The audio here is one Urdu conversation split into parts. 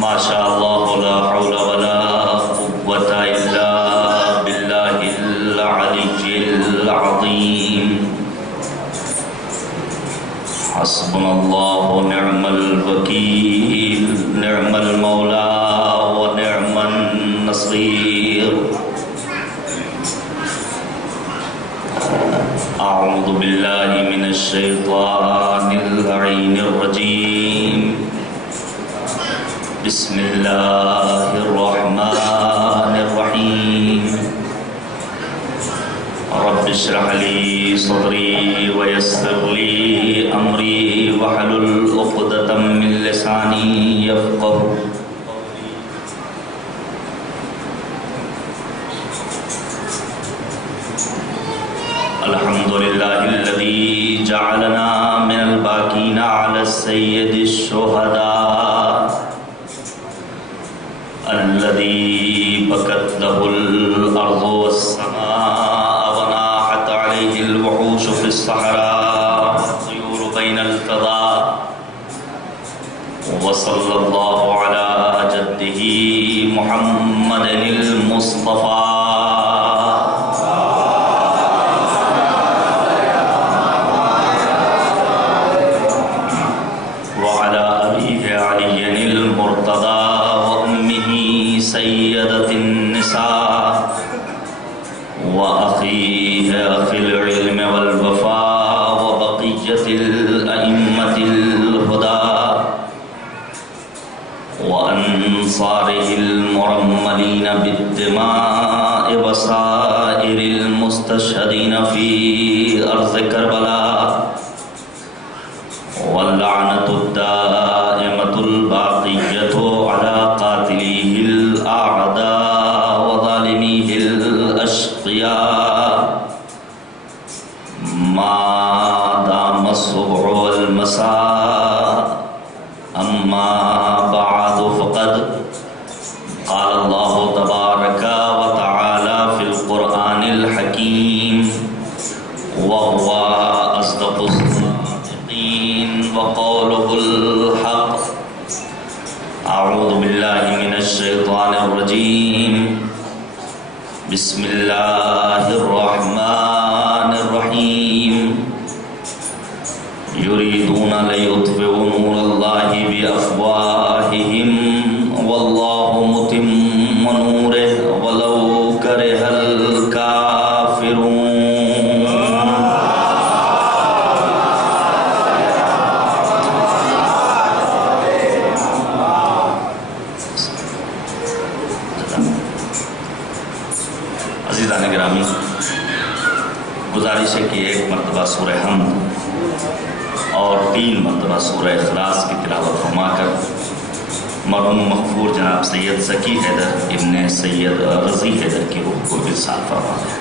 ما شاء الله لا حول ولا قوة إلا بالله العلي العظيم. حسبنا الله ونعم الوكيل، نعم المولى ونعم النصير. أعوذ بالله من الشيطان اللعين الرجيم. بسم الله الرحمن الرحيم. رب اشرح لي صدري ويسر لي أمري واحلل عقدة من لساني يفقهوا. الحمد لله الذي جعلنا من الباقين على السيد الشهداء الذي بكت له الأرض والسماء وناحت عليه الوحوش في الصحراء والطيور بين الفضاء. وصلى الله على جده محمد المصطفى وعلى أبيه علي المرتضى وأمه سيدة النساء وأخيه أخي العلم والوفاء وبقية الأئمة الهدى وأنصاره المرملين بالدماء وسائر المستشهدين في أرض كربلاء. واللعنة الدائمة الباقية على قاتليه الأعداء وظالميه الأشقياء ما دام الصبح والمساء. أما بعد فقد قال الله تبارك وتعالى في القرآن الحكيم وهو أصدق الصادقين وقوله الحق. أعوذ بالله من الشيطان الرجيم. بسم الله الرحمن الرحيم. يريدون ليطفئوا نور الله بأفواههم والله متم نوره ولو كره الكافرون. عزیزان گرامی، گزارش ہے کہ ایک مرتبہ سورہ حمد اور 3 مرتبہ سورہ اخلاص کی تلاوت فرما کر مرحوم مغفور جناب سید ذکی حیدر ابن سید رضی حیدر کی روح کو ارسال فرما دیں.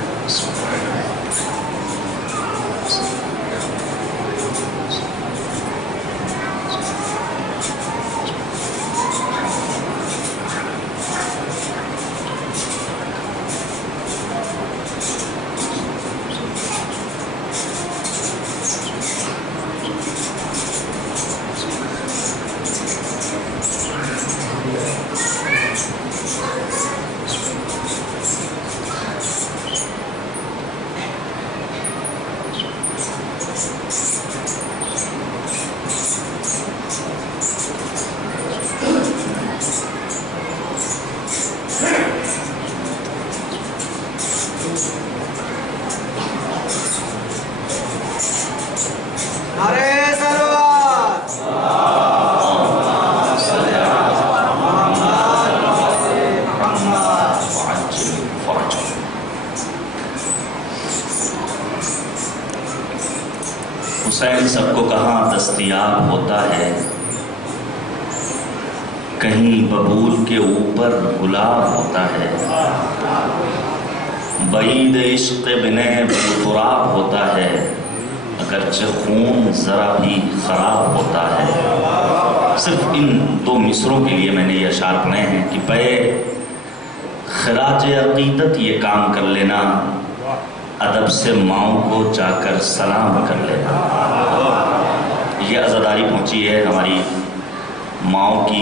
حسین سب کو کہاں دستیاب ہوتا ہے، کہیں ببول کے اوپر گلاب ہوتا ہے. بعید عشق بنے تراب ہوتا ہے، اگرچہ خون ذرا بھی خراب ہوتا ہے. صرف ان 2 مصروں کے لیے میں نے یہ اشعار پڑھے ہیں کہ پہ خراج عقیدت یہ کام کر لینا، ادب سے ماؤں کو جا کر سلام کر لینا. یہ عزاداری پہنچی ہے ہماری ماؤں کی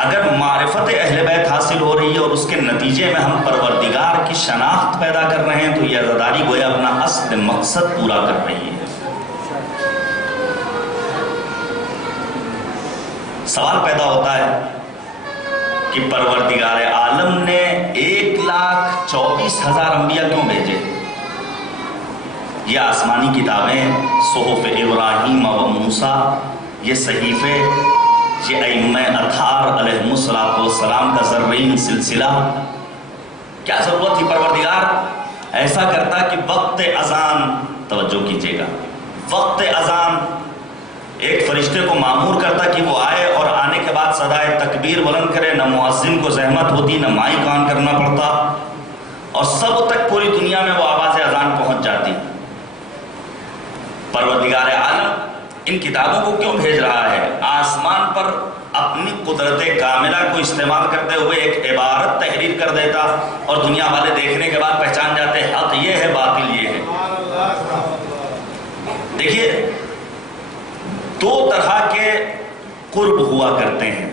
اگر معرفت اہل بیت حاصل ہو رہی ہے اور اس کے نتیجے میں ہم پروردگار کی شناخت پیدا کر رہے ہیں تو یہ عزاداری گویا اپنا اصل مقصد پورا کر رہی ہے۔ سوال پیدا ہوتا ہے کہ پروردگار عالم نے 1,24,000 انبیاء کیوں بھیجے؟ یہ آسمانی کتابیں، صحف ابراہیم و موسیٰ، یہ صحیفے، یہ ائمہ اطہار علیہم السلام کا زرین سلسلہ، کیا ضرورت تھی؟ پروردگار ایسا کرتا کہ وقت اذان، توجہ کیجیے گا، وقت اذان ایک فرشتے کو مامور کرتا کہ وہ آئے اور آنے کے بعد صدائے تکبیر بلند کرے، نہ مؤذن کو زحمت ہوتی، نہ مائک آن کرنا پڑتا، اور سب تک پوری دنیا میں وہ آواز اذان پہنچ جاتی۔ پروردگار عالم ان کتابوں کو کیوں بھیج رہا ہے؟ آسمان پر اپنی قدرت کاملہ کو استعمال کرتے ہوئے ایک عبارت تحریر کر دیتا اور دنیا والے دیکھنے کے بعد پہچان جاتے حق یہ ہے، باطل یہ ہے۔ دیکھیے، دو طرح کے قرب ہوا کرتے ہیں،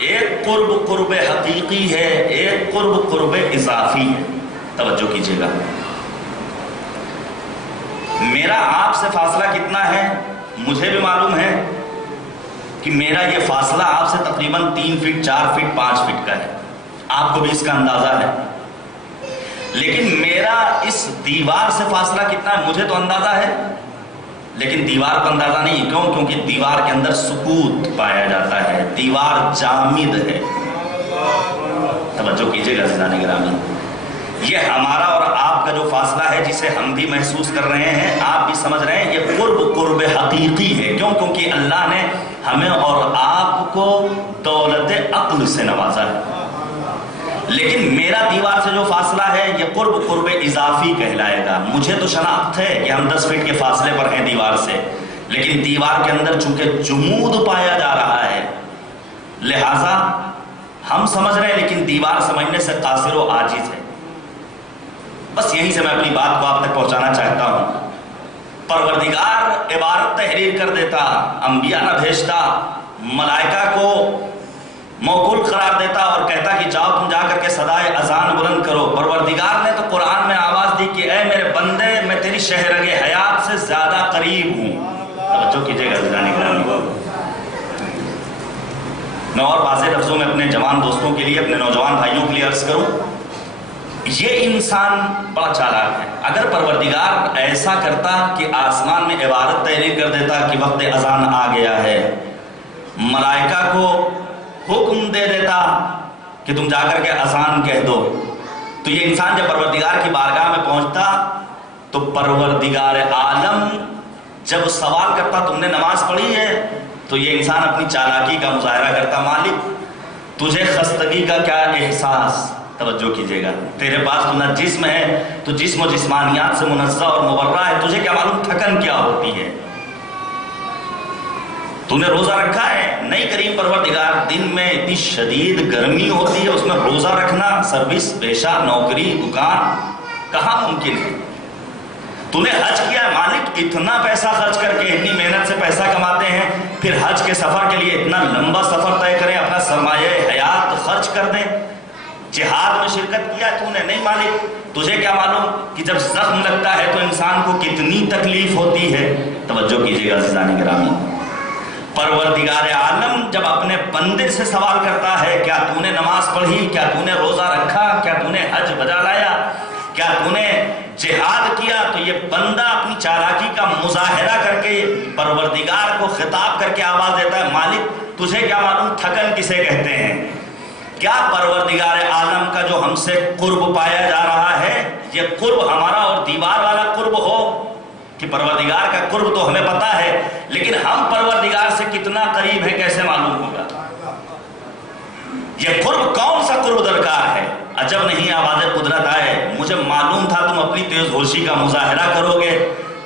ایک قرب قرب حقیقی ہے، ایک قرب قرب اضافی ہے۔ توجہ کیجیے گا، میرا آپ سے فاصلہ کتنا ہے؟ مجھے بھی معلوم ہے کہ میرا یہ فاصلہ آپ سے تقریباً 3 فٹ 4 فٹ 5 فٹ کا ہے، آپ کو بھی اس کا اندازہ ہے، لیکن میرا اس دیوار سے فاصلہ کتنا ہے مجھے تو اندازہ ہے، لیکن دیوار کو اندازہ نہیں۔ کیوں؟ کیونکہ دیوار کے اندر سکوت پایا جاتا ہے، دیوار جامد ہے۔ توجہ کیجیے گا عزیزان گرامی، یہ ہمارا اور آپ کا جو فاصلہ ہے جسے ہم بھی محسوس کر رہے ہیں، آپ بھی سمجھ رہے ہیں، یہ قرب قرب حقیقی ہے۔ کیوں؟ کیونکہ اللہ نے ہمیں اور آپ کو دولت عقل سے نوازا ہے، لیکن میرا دیوار سے جو فاصلہ ہے یہ قرب قرب اضافی کہلائے گا۔ مجھے تو شناخت ہے کہ ہم 10 فٹ کے فاصلے پر ہیں دیوار سے، لیکن دیوار کے اندر چونکہ جمود پایا جا رہا ہے، لہٰذا ہم سمجھ رہے ہیں لیکن دیوار سمجھنے سے قاصر و عاجز ہے۔ بس یہیں سے میں اپنی بات کو آپ تک پہنچانا چاہتا ہوں۔ پروردگار عبارت تحریر کر دیتا، انبیاء نہ بھیجتا، ملائکہ کو موکول قرار دیتا اور کہتا کہ جاؤ تم جا کر کے صدائے اذان بلند کرو۔ پروردگار نے تو قرآن میں آواز دی کہ اے میرے بندے، میں تیری شہرگ حیات سے زیادہ قریب ہوں۔ توجہ کیجیے گا عزیزان گرامی، میں اور واضح لفظوں میں اپنے جوان دوستوں کے لیے، اپنے نوجوان بھائیوں کے لیے عرض کروں، یہ انسان بڑا چالاک ہے۔ اگر پروردگار ایسا کرتا کہ آسمان میں عبارت تحریر کر دیتا کہ وقت اذان آ گیا ہے، ملائکہ کو حکم دے دیتا کہ تم جا کر کے اذان کہہ دو، تو یہ انسان جب پروردگار کی بارگاہ میں پہنچتا تو پروردگار عالم جب سوال کرتا تم نے نماز پڑھی ہے، تو یہ انسان اپنی چالاکی کا مظاہرہ کرتا، مالک تجھے خستگی کا کیا احساس؟ توجہ کیجیے گا، تیرے پاس تو نہ جسم ہے، تو جسم و جسمانیات سے منزہ اور مبرہ ہے، تجھے کیا معلوم تھکن کیا ہوتی ہے؟ تو نے روزہ رکھا ہے؟ نہیں کریم پروردگار، دن میں اتنی شدید گرمی ہوتی ہے، اس میں روزہ رکھنا، سروس پیشہ، نوکری، دکان، کہاں ممکن ہے؟ تو نے حج کیا ہے، مالک اتنا پیسہ خرچ کر کے اتنی محنت سے پیسہ کماتے ہیں، پھر حج کے سفر کے لیے اتنا لمبا سفر طے کریں، اپنا سرمایہ حیات خرچ کر دیں، جہاد میں شرکت کیا تو نے؟ نہیں مالک، تجھے کیا معلوم کہ جب زخم لگتا ہے تو انسان کو کتنی تکلیف ہوتی ہے؟ توجہ کیجیے گا عزیزان گرامی، پروردگار عالم جب اپنے بندے سے سوال کرتا ہے کیا تو نے نماز پڑھی، کیا تو نے روزہ رکھا، کیا تو نے حج بجا لایا، کیا تو نے جہاد کیا، تو یہ بندہ اپنی چالاکی کا مظاہرہ کر کے پروردگار کو خطاب کر کے آواز دیتا ہے، مالک تجھے کیا معلوم تھکن کسے کہتے ہیں؟ کیا پروردگار عالم کا جو ہم سے قرب پایا جا رہا ہے، یہ قرب ہمارا اور دیوار والا قرب ہو کہ پروردگار کا قرب تو ہمیں پتا ہے، لیکن ہم پروردگار سے کتنا قریب ہیں کیسے معلوم ہوگا؟ یہ قرب کون سا قرب درکار ہے؟ عجب نہیں آواز قدرت آئے، مجھے معلوم تھا تم اپنی تیز ہوشی کا مظاہرہ کرو گے،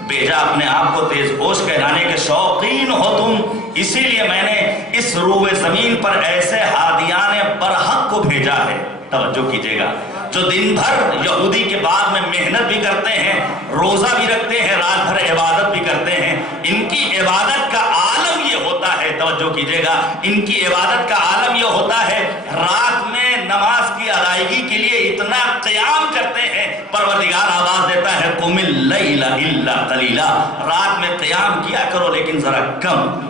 بیجا اپنے آپ کو تیز ہوش کہلانے کے شوقین ہو تم، اسی لیے میں نے اس روئے زمین پر ایسے ہادیان برحق کو بھیجا ہے۔ توجہ کیجیے گا، جو دن بھر یہودی کے بعد میں محنت بھی کرتے ہیں، روزہ بھی رکھتے ہیں، رات بھر عبادت بھی کرتے ہیں، ان کی عبادت کا عالم یہ ہوتا ہے ہے. توجہ کیجیے گا, ان کی عبادت کا عالم یہ ہوتا ہے رات میں نماز کی ادائیگی کے لیے اتنا قیام کرتے ہیں, پروردگار آواز دیتا ہے قم اللیل الا قلیلا, رات میں قیام کیا کرو لیکن ذرا کم.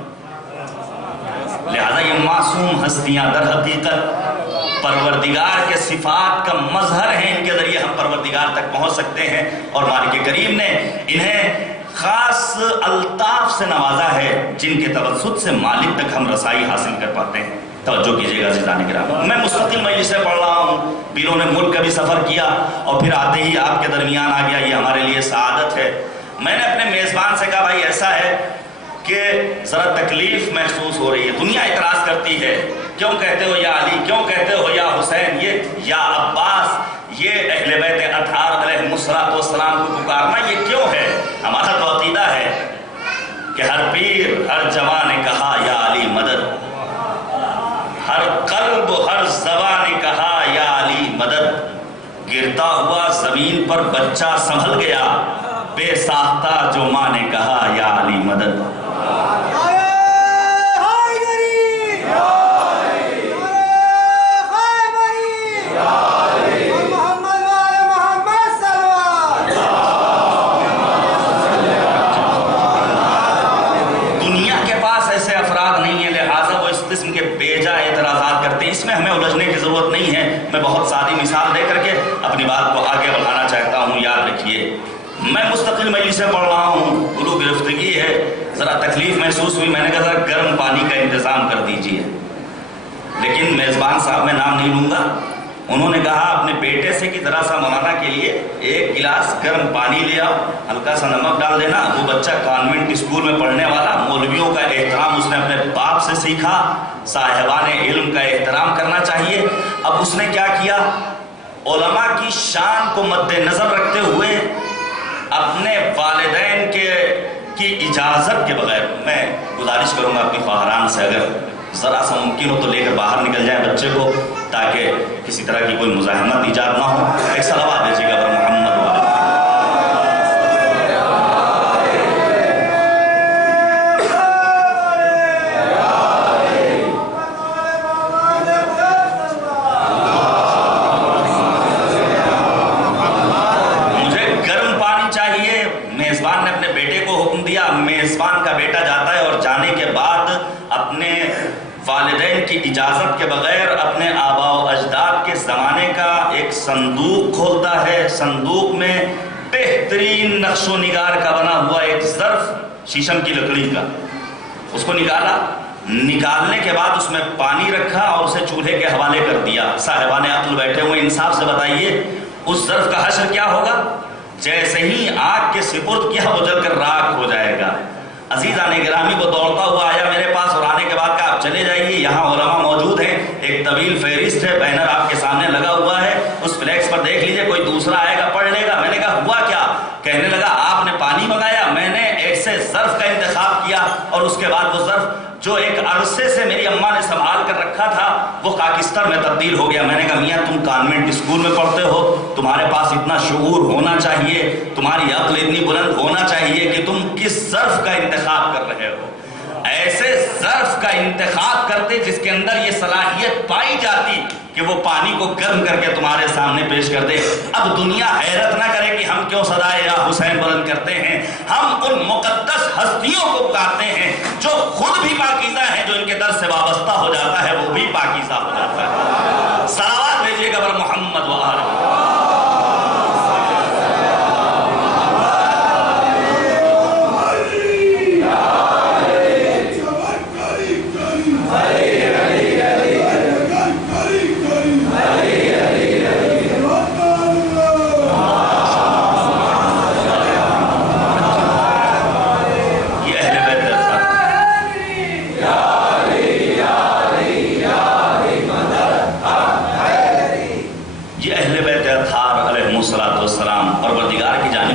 لہذا یہ معصوم ہستیاں در حقیقت پروردگار کے صفات کا مظہر ہیں, ان کے ذریعے ہم پروردگار تک پہنچ سکتے ہیں. اور مالک کریم نے انہیں خاص الطاف سے نوازا ہے جن کے توسط سے مالک تک ہم رسائی حاصل کر پاتے ہیں. توجہ کیجیے گا عزیزان کرام, میں مستقل مجلسیں پڑھ رہا ہوں, بیرون ملک کا بھی سفر کیا اور پھر آتے ہی آپ کے درمیان آ گیا, یہ ہمارے لیے سعادت ہے. میں نے اپنے میزبان سے کہا بھائی ایسا ہے کہ ذرا تکلیف محسوس ہو رہی ہے, دنیا اعتراض کرتی ہے, کیوں کہتے ہو یا علی, کیوں کہتے ہو یا حسین, یہ یا عباس, یہ اہل بیت اطہار علیہ السلام کو پکارنا یہ کیوں ہے؟ ہمارا تو عقیدہ ہے کہ ہر پیر ہر جوان نے کہا یا علی مدد, ہر قلب ہر زبان نے کہا یا علی مدد, گرتا ہوا زمین پر بچہ سنبھل گیا, بے ساختہ جو ماں نے کہا یا علی مدد. اس میں ہمیں الجھنے کی ضرورت نہیں ہے. میں بہت سادی مثال دے کر کے اپنی بات کو آگے بڑھانا چاہتا ہوں. یاد رکھیے میں مستقل مجلسیں پڑھ رہا ہوں, گلو گرفتگی ہے, ذرا تکلیف محسوس ہوئی, میں نے کہا ذرا گرم پانی کا انتظام کر دیجئے. لیکن میزبان صاحب میں نام نہیں لوں گا, انہوں نے کہا اپنے بیٹے سے کہ ذرا سا مولانا کے لیے ایک گلاس گرم پانی لے آؤ, ہلکا سا نمک ڈال دینا. وہ بچہ کانوینٹ اسکول میں پڑھنے والا, مولویوں کا احترام اس نے اپنے باپ سے سیکھا, صاحبان علم کا احترام کرنا چاہیے. اب اس نے کیا کیا, علماء کی شان کو مد نظر رکھتے ہوئے اپنے والدین کی اجازت کے بغیر, میں گزارش کروں گا اپنی خواہران سے اگر ذرا سا ممکن ہو تو لے کر باہر نکل جائے بچے کو, تاکہ کسی طرح کی کوئی مزاحمت ایجاد نہ ہو. ایک صلوات دیجیے گا پر محمد والے. مجھے گرم پانی چاہیے. میزبان نے اپنے بیٹے کو حکم دیا. میزبان کا بیٹا جاتا ہے اور جانے کے بعد اپنے والدین کی اجازت کے بغیر اپنے آباء و اجداد کے زمانے کا ایک صندوق کھولتا ہے. صندوق میں بہترین نقش و نگار کا بنا ہوا ایک ظرف شیشم کی لکڑی کا, اس کو نکالا. نکالنے کے بعد اس میں پانی رکھا اور اسے چولہے کے حوالے کر دیا. صاحبان عقل بیٹھے ہوئے, انصاف سے بتائیے اس ظرف کا حشر کیا ہوگا؟ جیسے ہی آگ کے سپرد کیا وہ جل کر راکھ ہو جائے گا. عزیزان گرامی وہ دوڑتا ہوا آیا میرے پاس اور آنے کے بعد کہا آپ چلے جائیے, یہاں علماء موجود ہیں, ایک طویل فہرست ہے, بینر آپ کے سامنے لگا ہوا ہے, اس فلیکس پر دیکھ لیجئے, کوئی دوسرا آئے گا پڑھ لے گا. میں نے کہا ہوا کیا؟ کہنے لگا آپ نے پانی منگایا, میں نے ایسے ظرف کا انتخاب کیا اور اس کے بعد وہ ظرف جو ایک عرصے سے میری اماں نے سنبھال کر رکھا تھا وہ خاکستر میں تبدیل ہو گیا. میں نے کہا میاں تم کانوینٹ اسکول میں پڑھتے ہو, تمہارے پاس اتنا شعور ہونا چاہیے, تمہاری عقل اتنی بلند ہونا چاہیے کہ تم کس ظرف کا انتخاب کر رہے ہو. ایسے ظرف کا انتخاب کرتے جس کے اندر یہ صلاحیت پائی جاتی کہ وہ پانی کو گرم کر کے تمہارے سامنے پیش کر دے. اب دنیا حیرت نہ کرے کہ ہم کیوں صدائے یا حسین بلند کرتے ہیں. ہم ان مقدس ہستیوں کو پکارتے ہیں جو خود بھی پاکیزہ ہیں, جو ان کے در سے وابستہ ہو جاتا ہے وہ بھی پاکیزہ ہو جاتا ہے. صلوات بھیجیے گا بر محمد و آل.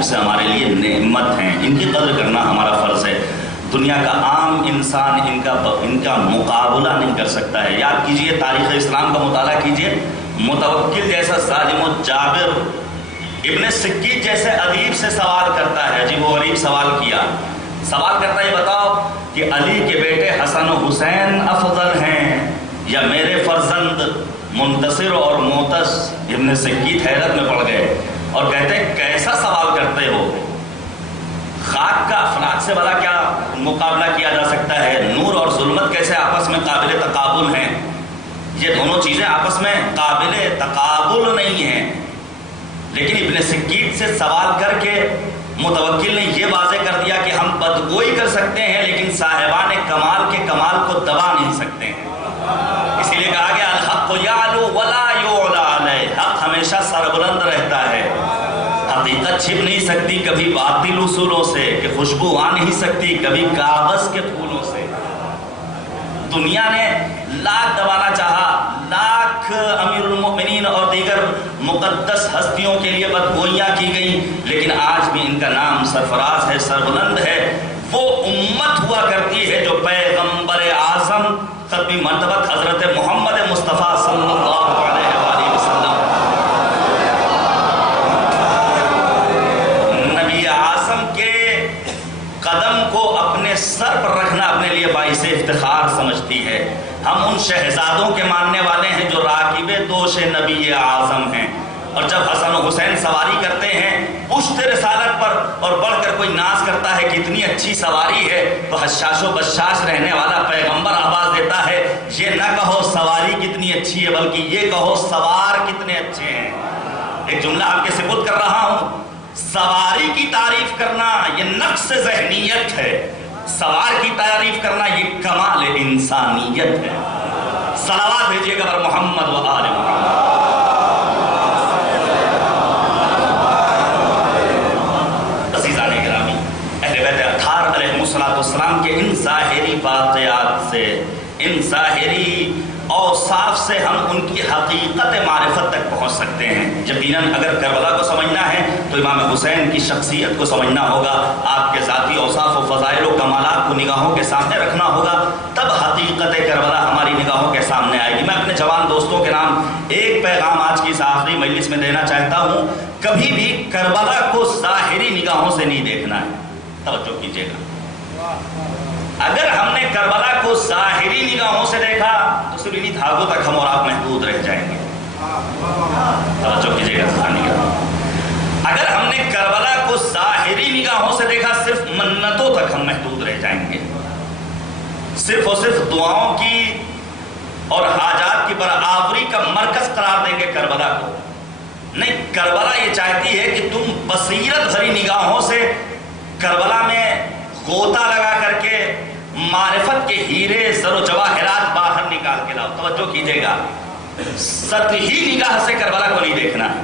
سے ہمارے لیے نعمت ہیں, ان کی قدر کرنا ہمارا فرض ہے. دنیا کا عام انسان ان کا مقابلہ نہیں کر سکتا ہے. یاد کیجئے, تاریخ اسلام کا مطالعہ کیجئے, متوکل جیسا ظالم و جابر ابن سکیت جیسے ادیب سے سوال کرتا ہے. جی وہ غریب سوال کیا, سوال کرتا ہے یہ بتاؤ کہ علی کے بیٹے حسن و حسین افضل ہیں یا میرے فرزند منتصر اور معتز؟ ابن سکیت حیرت میں پڑ گئے اور کہتے ہیں کیسا سوال کرتے ہو؟ خاک کا افلاک سے بھلا کیا مقابلہ کیا جا سکتا ہے؟ نور اور ظلمت کیسے آپس میں قابل تقابل ہیں؟ یہ دونوں چیزیں آپس میں قابل تقابل نہیں ہیں۔ لیکن ابن سکیت سے سوال کر کے متوکل نے یہ واضح کر دیا کہ ہم بدگوئی کر سکتے ہیں لیکن صاحبان کمال کے کمال کو دبا نہیں سکتے ہیں۔ اسی لیے کہا گیا الحق یعلو ولا یعلی علیہ، حق ہمیشہ سربلند رہتا ہے، حقیقت چھپ نہیں سکتی کبھی باطل اصولوں سے، کہ خوشبو آ نہیں سکتی کبھی کاغذ کے پھولوں سے۔ دنیا نے لاکھ دبانا چاہا، لاکھ امیر المؤمنین اور دیگر مقدس ہستیوں کے لیے بدگوئیاں کی گئیں، لیکن آج بھی ان کا نام سرفراز ہے، سربلند ہے۔ وہ امت ہوا کرتی ہے جو پیغمبر اعظم ختمی مرتبت حضرت محمد مصطفیٰ صلی اللہ علیہ وآلہ وسلم، نبی اعظم کے قدم کو اپنے سر پر رکھنا اپنے لیے باعث افتخار سمجھتی ہے۔ ہم ان شہزادوں کے ماننے والے ہیں جو راکب دوش نبی اعظم ہیں، اور جب حسن و حسین سواری کرتے ہیں پشت رسالت پر اور بڑھ کر کوئی ناز کرتا ہے کہ اتنی اچھی سواری ہے، تو حشاش و بشاش رہنے والا پیغمبر آواز دیتا ہے یہ نہ کہو سواری کتنی اچھی ہے بلکہ یہ کہو سوار کتنے اچھے ہیں۔ ایک جملہ آپ کے سپرد کر رہا ہوں، سواری کی تعریف کرنا یہ نقص ذہنیت ہے، سوار کی تعریف کرنا یہ کمال انسانیت ہے۔ صلوات بھیجیے گا بر محمد و آل محمد۔ عزیزان گرامی، اہل بیت اطہار علیہ السلام کے ان ظاہری واقعات سے، ان ظاہری اوصاف سے ہم ان کی حقیقت معرفت تک پہنچ سکتے ہیں۔ یقیناً اگر کربلا کو سمجھنا ہے تو امام حسین کی شخصیت کو سمجھنا ہوگا، آپ کے ذاتی اوصاف و فضائل و کمالات کو نگاہوں کے سامنے رکھنا ہوگا، تب حقیقت کربلا ہماری نگاہوں کے سامنے آئے گی۔ میں اپنے جوان دوستوں کے نام ایک پیغام آج کی اس آخری مجلس میں دینا چاہتا ہوں، کبھی بھی کربلا کو ظاہری نگاہوں سے نہیں دیکھنا ہے۔ توجہ کیجیے گا، اگر ہم نے کربلا کو ظاہری نگاہوں سے دیکھا تو صرف انہی دھاگوں تک ہم اور آپ محدود رہ جائیں گے۔ توجہ کیجیے گا، اگر ہم نے کربلا کو ظاہری نگاہوں سے دیکھا صرف منتوں تک ہم محدود رہ جائیں گے، صرف اور صرف دعاؤں کی اور حاجات کی برآوری کا مرکز قرار دیں گے کربلا کو۔ نہیں، کربلا یہ چاہتی ہے کہ تم بصیرت بھری نگاہوں سے کربلا میں غوطہ لگا کر کے معرفت کے ہیرے زر و جواہرات باہر نکال کے لاؤ۔ توجہ کیجیے گا، سطحی نگاہ سے کربلا کو نہیں دیکھنا ہے،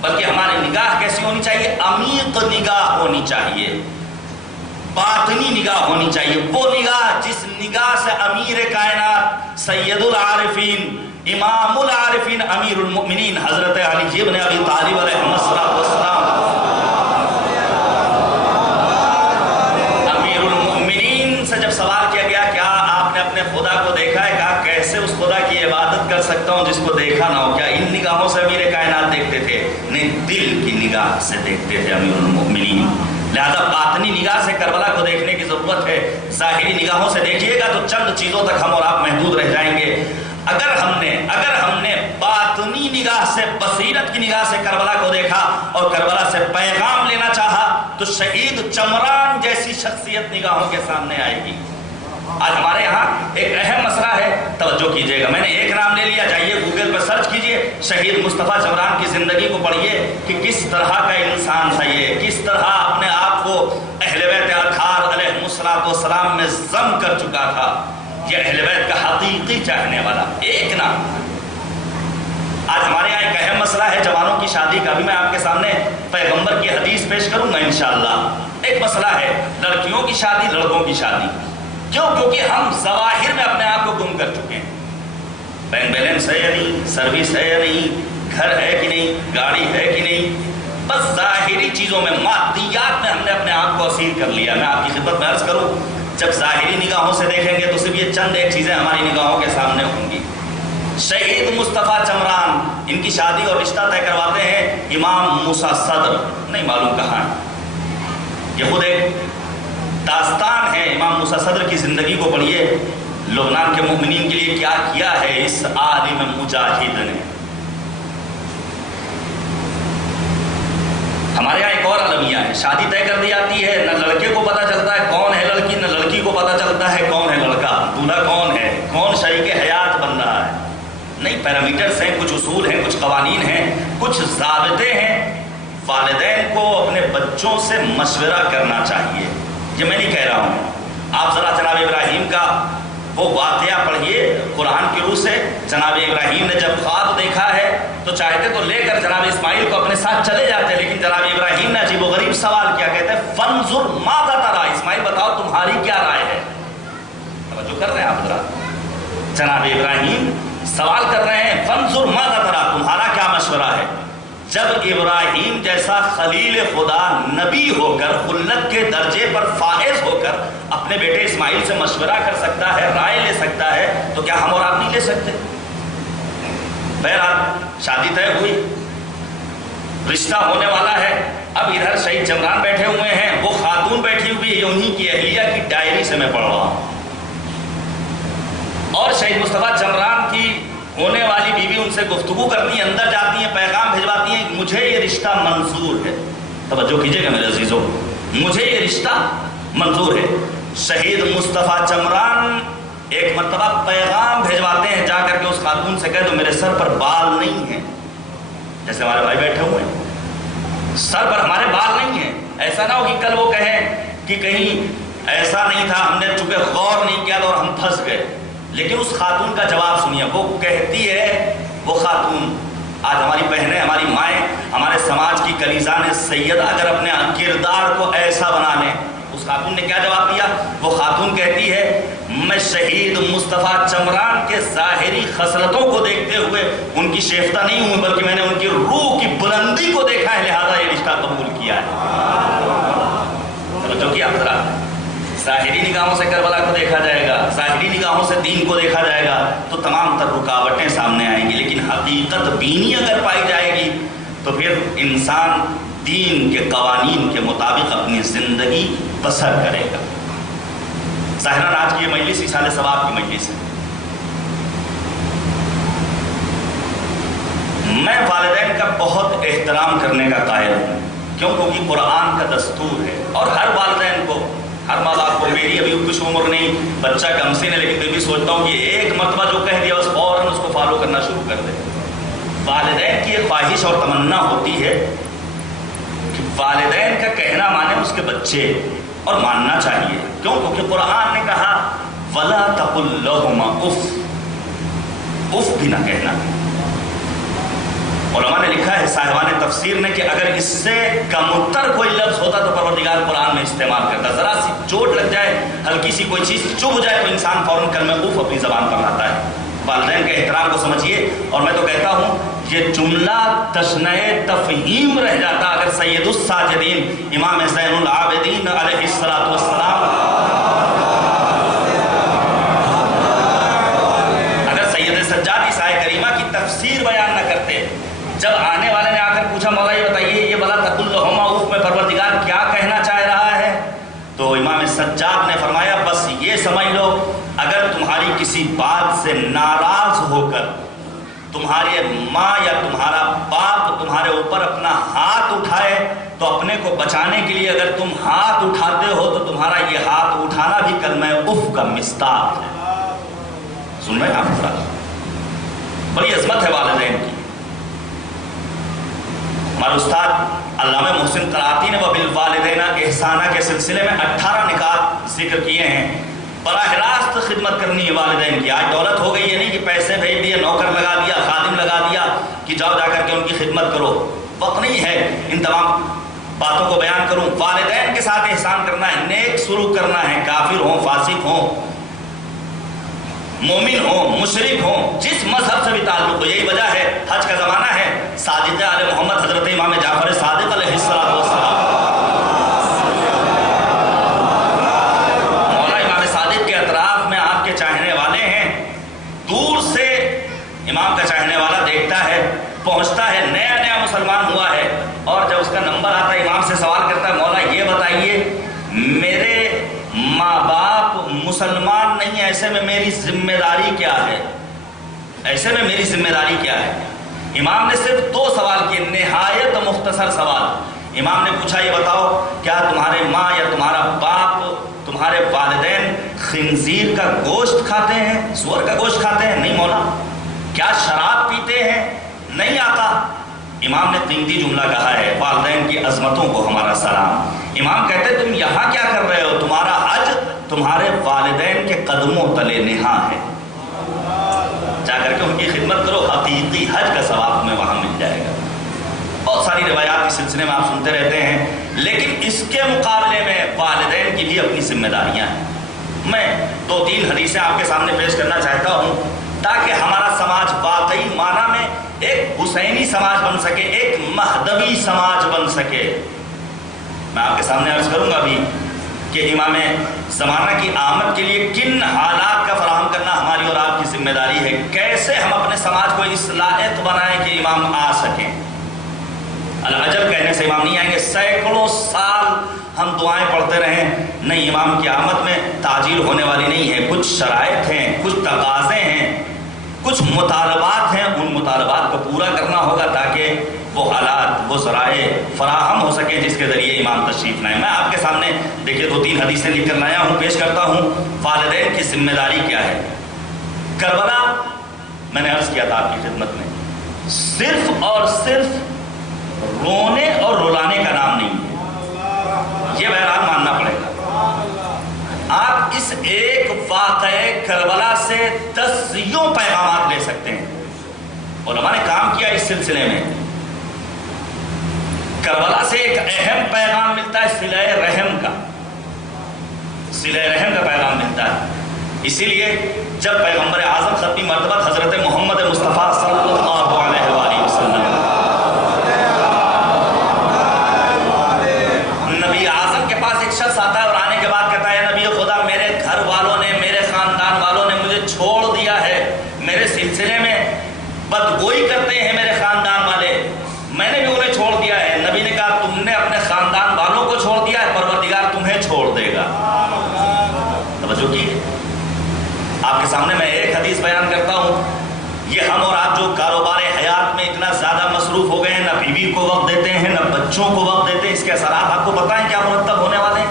بلکہ ہماری نگاہ کیسی ہونی چاہیے؟ عمیق نگاہ ہونی چاہیے، باطنی نگاہ ہونی چاہیے، وہ نگاہ جس نگاہ سے امیر کائنات سید العارفین امام العارفین امیر المؤمنین حضرت علی ابن ابی طالب علیہ السلام امیر المؤمنین سے جب سوال کیا گیا کیا آپ نے اپنے خدا کو دیکھا ہے؟ کہا کیسے اس خدا کی عبادت کر سکتا ہوں جس کو دیکھا نہ ہو؟ کیا ان نگاہوں سے امیر کائنات دیکھتے تھے؟ نہیں، دل کی نگاہ سے دیکھتے تھے امیر المؤمنین۔ لہذا باطنی نگاہ سے کربلا کو دیکھنے کی ضرورت ہے، ظاہری نگاہوں سے دیکھیے گا تو چند چیزوں تک ہم اور آپ محدود رہ جائیں گے۔ اگر ہم نے باطنی نگاہ سے، بصیرت کی نگاہ سے کربلا کو دیکھا اور کربلا سے پیغام لینا چاہا تو شہید چمران جیسی شخصیت نگاہوں کے سامنے آئے گی۔ آج ہمارے ہاں ایک اہم مسئلہ ہے، توجہ کیجیے گا، میں نے ایک نام لے لیا، جائیے گوگل پر سرچ کیجیے، شہید مصطفیٰ چمران کی زندگی کو پڑھیے کہ کس طرح کا انسان تھا یہ، کس طرح اپنے آپ کو اہل بیت اطہار علیہ السلام میں ضم کر چکا تھا۔ یہ اہل بیت کا حقیقی چاہنے والا ایک نام۔ آج ہمارے یہاں ایک اہم مسئلہ ہے جوانوں کی شادی کا، بھی میں آپ کے سامنے پیغمبر کی حدیث پیش کروں گا انشاءاللہ۔ ایک مسئلہ ہے لڑکیوں کی شادی، لڑکوں کی شادی۔ کیوں؟ کیونکہ ہم ظواہر میں اپنے آپ کو گم کر چکے ہیں۔ بینک بیلنس ہے یا نہیں، سروس ہے یا نہیں، گھر ہے کہ نہیں، گاڑی ہے کہ نہیں، بس ظاہری چیزوں میں، مادیات میں ہم نے اپنے آپ کو اسیر کر لیا۔ میں آپ کی خدمت میں عرض کروں، جب ظاہری نگاہوں سے دیکھیں گے تو صرف یہ چند ایک چیزیں ہماری نگاہوں کے سامنے ہوں گی۔ شہید مصطفیٰ چمران، ان کی شادی اور رشتہ طے کرواتے ہیں امام موسیٰ صدر، نہیں معلوم کہاں ہے، یہ خود ایک داستان ہے، امام موسیٰ صدر کی زندگی کو پڑھیے، لبنان کے مومنین کے لیے کیا کیا ہے اس عالم مجاہد نے۔ ہمارے یہاں ایک اور المیہ ہے، شادی طے کر دی جاتی ہے، نہ لڑکے کو پتہ چلتا ہے کون ہے لڑکی، نہ لڑکی کو پتہ چلتا ہے کون ہے لڑکا، دولہا کون ہے، کون شریک حیات بن رہا ہے۔ نہیں، پیرامیٹرز ہیں، کچھ اصول ہیں، کچھ قوانین ہیں، کچھ ضابطے ہیں۔ والدین کو اپنے بچوں سے مشورہ کرنا چاہیے، یہ میں نہیں کہہ رہا ہوں۔ آپ ذرا جناب ابراہیم کا وہ واقعہ پڑھیے قرآن کی روح سے۔ جناب ابراہیم نے جب خواب دیکھا ہے تو چاہتے تو لے کر جناب اسماعیل کو اپنے ساتھ چلے جاتے، لیکن جناب ابراہیم نے عجیب و غریب سوال کیا، کہتے ہیں فانظر ماذا تری، اسماعیل بتاؤ تمہاری کیا رائے ہے۔ توجہ کر رہے ہیں آپ ذرا، جناب ابراہیم سوال کر رہے ہیں فانظر ماذا تری، تمہارا کیا مشورہ ہے۔ جب ابراہیم جیسا خلیل خدا نبی ہو کر خلت کے درجے پر فائز ہو کر اپنے بیٹے اسماعیل سے مشورہ کر سکتا ہے، رائے لے سکتا ہے، تو کیا ہم اور آپ نہیں لے سکتے؟ بہرحال شادی طے ہوئی، رشتہ ہونے والا ہے۔ اب ادھر شہید چمران بیٹھے ہوئے ہیں، وہ خاتون بیٹھی ہوئی ہے، انہی کی اہلیہ کی ڈائری سے میں پڑھ رہا ہوں، اور شہید مصطفیٰ چمران کی ہونے والی بیوی ان سے گفتگو کرتی ہیں، اندر جاتی ہیں، پیغام بھجواتی ہیں، مجھے یہ رشتہ منظور ہے۔ توجہ کیجئے گا میرے عزیزوں، مجھے یہ رشتہ منظور ہے۔ شہید مصطفیٰ چمران ایک مرتبہ پیغام بھجواتے ہیں، جا کر کے اس خاتون سے کہہ دو میرے سر پر بال نہیں ہیں، جیسے ہمارے بھائی بیٹھے ہوئے ہیں، سر پر ہمارے بال نہیں ہیں۔ ایسا نہ ہو کہ کل وہ کہیں کہ کہیں ایسا نہیں تھا، ہم نے چونکہ غور نہیں کیا اور ہم پھنس گئے۔ لیکن اس خاتون کا جواب سنیے، وہ کہتی ہے، وہ خاتون آج ہماری بہنیں، ہماری مائیں، ہمارے سماج کی کلیزان سیدہ اگر اپنے کردار کو ایسا بنا لیں، اس خاتون نے کیا جواب دیا؟ وہ خاتون کہتی ہے میں شہید مصطفیٰ چمران کے ظاہری خصلتوں کو دیکھتے ہوئے ان کی شیفتہ نہیں ہوں، بلکہ میں نے ان کی روح کی بلندی کو دیکھا ہے، لہذا یہ رشتہ قبول کیا ہے۔ توجہ کیا ذرا، ظاہری نگاہوں سے کربلا کو دیکھا جائے گا، ظاہری نگاہوں سے دین کو دیکھا جائے گا تو تمام تر رکاوٹیں سامنے آئیں گی، لیکن حقیقت بینی اگر پائی جائے گی تو پھر انسان دین کے قوانین کے مطابق اپنی زندگی بسر کرے گا۔ ظاہراً آج کی یہ مجلس ایصال ثواب کی مجلس ہے۔ میں والدین کا بہت احترام کرنے کا قائل ہوں، کیوں؟ کیونکہ قرآن کا دستور ہے، اور ہر والدین کو، ہر ماں باپ کو، میری ابھی کچھ عمر نہیں، بچہ کم سن ہے، لیکن پھر بھی سوچتا ہوں کہ ایک مرتبہ جو کہہ دیا بس فوراً اس کو فالو کرنا شروع کر دے۔ والدین کی ایک خواہش اور تمنا ہوتی ہے کہ والدین کا کہنا مانے اس کے بچے، اور ماننا چاہیے، کیوں؟ کیونکہ قرآن نے کہا وَلَا تَقُلْ لَهُمَا اُفْ، اف بھی نہ کہنا۔ علماء نے لکھا ہے، صاحبان تفسیر نے، کہ اگر اس سے کمتر کوئی لفظ ہوتا تو پروردگار قرآن میں استعمال کرتا۔ ذرا سی چوٹ لگ جائے، ہلکی سی کوئی چیز چبھ جائے تو انسان فوراً کلمہ اف اپنی زبان پر لاتا ہے۔ والدین کے احترام کو سمجھیے، اور میں تو کہتا ہوں یہ جملہ تشنئ تفہیم رہ جاتا اگر سید الساجدین امام زین العابدین علیہ السلام، اگر سید سجاد عیسیٰ کریمہ کی تفسیر بیان نہ کرتے۔ جب آنے والے نے آ کر پوچھا مولا یہ بتائیے یہ وَلَا تَقُلْ لَهُمَا اُف میں پروردگار کیا کہنا چاہ رہا ہے، تو امام سجاد نے فرمایا بس یہ سمجھ لو اگر تمہاری کسی بات سے ناراض ہو کر تمہاری ماں یا تمہارا باپ تمہارے اوپر اپنا ہاتھ اٹھائے تو اپنے کو بچانے کے لیے اگر تم ہاتھ اٹھاتے ہو تو تمہارا یہ ہاتھ اٹھانا بھی کلمہ اف کا مصداق ہے۔ سن رہے ہیں آپ؟ بڑی عظمت ہے والدین کی۔ ہمارے استاد علامہ محسن قرآتی نے وبالوالدین احسانہ کے سلسلے میں 18 نکات ذکر کیے ہیں۔ براہ راست خدمت کرنی ہے والدین کی۔ آج دولت ہو گئی ہے نہیں کہ پیسے بھیج دیے، نوکر لگا دیا، خادم لگا دیا کہ جاؤ جا کر کے ان کی خدمت کرو، وقت نہیں ہے ان تمام باتوں کو بیان کروں۔ والدین کے ساتھ احسان کرنا ہے، نیک سلوک کرنا ہے، کافر ہوں، فاسق ہوں، مومن ہوں، مشرک ہوں، جس مذہب سے بھی تعلق ہو۔ یہی وجہ ہے حج کا زمانہ ہے، ساجد آل محمد حضرت امام جعفر صادق علیہ السلام، مولا امام صادق کے اطراف میں آپ کے چاہنے والے ہیں، دور سے امام کا چاہنے والا دیکھتا ہے، پہنچتا ہے، نیا نیا مسلمان ہوا ہے، اور جب اس کا نمبر آتا ہے امام سے سوال کرتا ہے مولا یہ بتائیے میرے ماں باپ مسلمان نہیں، ایسے میں میری ذمہ داری کیا ہے؟ ایسے میں میری ذمہ داری کیا ہے؟ امام نے صرف 2 سوال کیے، نہایت مختصر سوال۔ امام نے پوچھا یہ بتاؤ کیا تمہارے ماں یا تمہارا باپ، تمہارے والدین خنزیر کا گوشت کھاتے ہیں، سور کا گوشت کھاتے ہیں؟ نہیں مولا۔ کیا شراب پیتے ہیں؟ نہیں آقا۔ امام نے قیمتی جملہ کہا ہے، والدین کی عظمتوں کو ہمارا سلام۔ امام کہتے تم یہاں کیا کر رہے ہو؟ تمہارا حج تمہارے والدین کے قدموں تلے نہاں ہے، جا کر کے ان کی خدمت کرو، حقیقی حج کا ثواب تمہیں وہاں مل جائے گا۔ بہت ساری روایات اس سلسلے میں آپ سنتے رہتے ہیں، لیکن اس کے مقابلے میں والدین کی بھی اپنی ذمہ داریاں ہیں۔ میں 2-3 حدیثیں آپ کے سامنے پیش کرنا چاہتا ہوں تاکہ ہمارا سماج واقعی معنی میں ایک حسینی سماج بن سکے، ایک مہدوی سماج بن سکے۔ میں آپ کے سامنے عرض کروں گا بھی کہ امام زمانہ کی آمد کے لیے کن حالات کا فراہم کرنا ہماری اور آپ کی ذمہ داری ہے، کیسے ہم اپنے سماج کو اس لائق بنائیں کہ امام آ سکیں۔ العجب کہنے سے امام نہیں آئیں گے، سینکڑوں سال ہم دعائیں پڑھتے رہیں، نہیں، امام کی آمد میں تعجیل ہونے والی نہیں ہے۔ کچھ شرائط ہیں، کچھ تقاضے ہیں، کچھ مطالبات ہیں، ان مطالبات کو پورا کرنا ہوگا تاکہ وہ حالات، وہ ذرائع فراہم ہو سکیں جس کے ذریعے امام تشریف لائیں۔ میں آپ کے سامنے دیکھیے 2-3 حدیثیں لکھ کر لایا ہوں، پیش کرتا ہوں۔ والدین کی ذمہ داری کیا ہے؟ کربلا میں نے عرض کیا تھا آپ کی خدمت میں، صرف اور صرف رونے اور رلانے کا نام نہیں ہے، یہ بہرحال ماننا پڑے گا۔ آپ اس ایک واقعے کربلا سے 10 پیغامات لے سکتے ہیں۔ علماء نے کام کیا اس سلسلے میں۔ کربلا سے ایک اہم پیغام ملتا ہے صلہ رحم کا، صلہ رحم کا پیغام ملتا ہے۔ اسی لیے جب پیغمبر اعظم ختمی مرتبہ حضرت محمد مصطفیٰ صلی اللہ علیہ وآلہ وسلم نبی اعظم کے پاس ایک شخص آتا ہے اور آنے کے بعد کہتا ہے نبی خدا، میرے گھر والوں نے، میرے خاندان والوں نے مجھے چھوڑ دیا ہے، میرے سلسلے میں بدگوئی کرتے ہیں میرے خاندان والے، میں نے بھی انہیں چھوڑ دیا ہے۔ نبی نے کہا تم نے اپنے خاندان والوں کو چھوڑ دیا ہے، پروردگار تمہیں چھوڑ دے گا۔ توجہ کی، آپ کے سامنے میں ایک حدیث بیان کرتا ہوں۔ یہ ہم اور آپ جو کاروبار حیات میں اتنا زیادہ مصروف ہو گئے ہیں، نہ بیوی کو وقت دیتے ہیں، نہ بچوں کو وقت دیتے ہیں، اس کے اثرات آپ کو پتہ ہیں کیا مرتب ہونے والے ہیں؟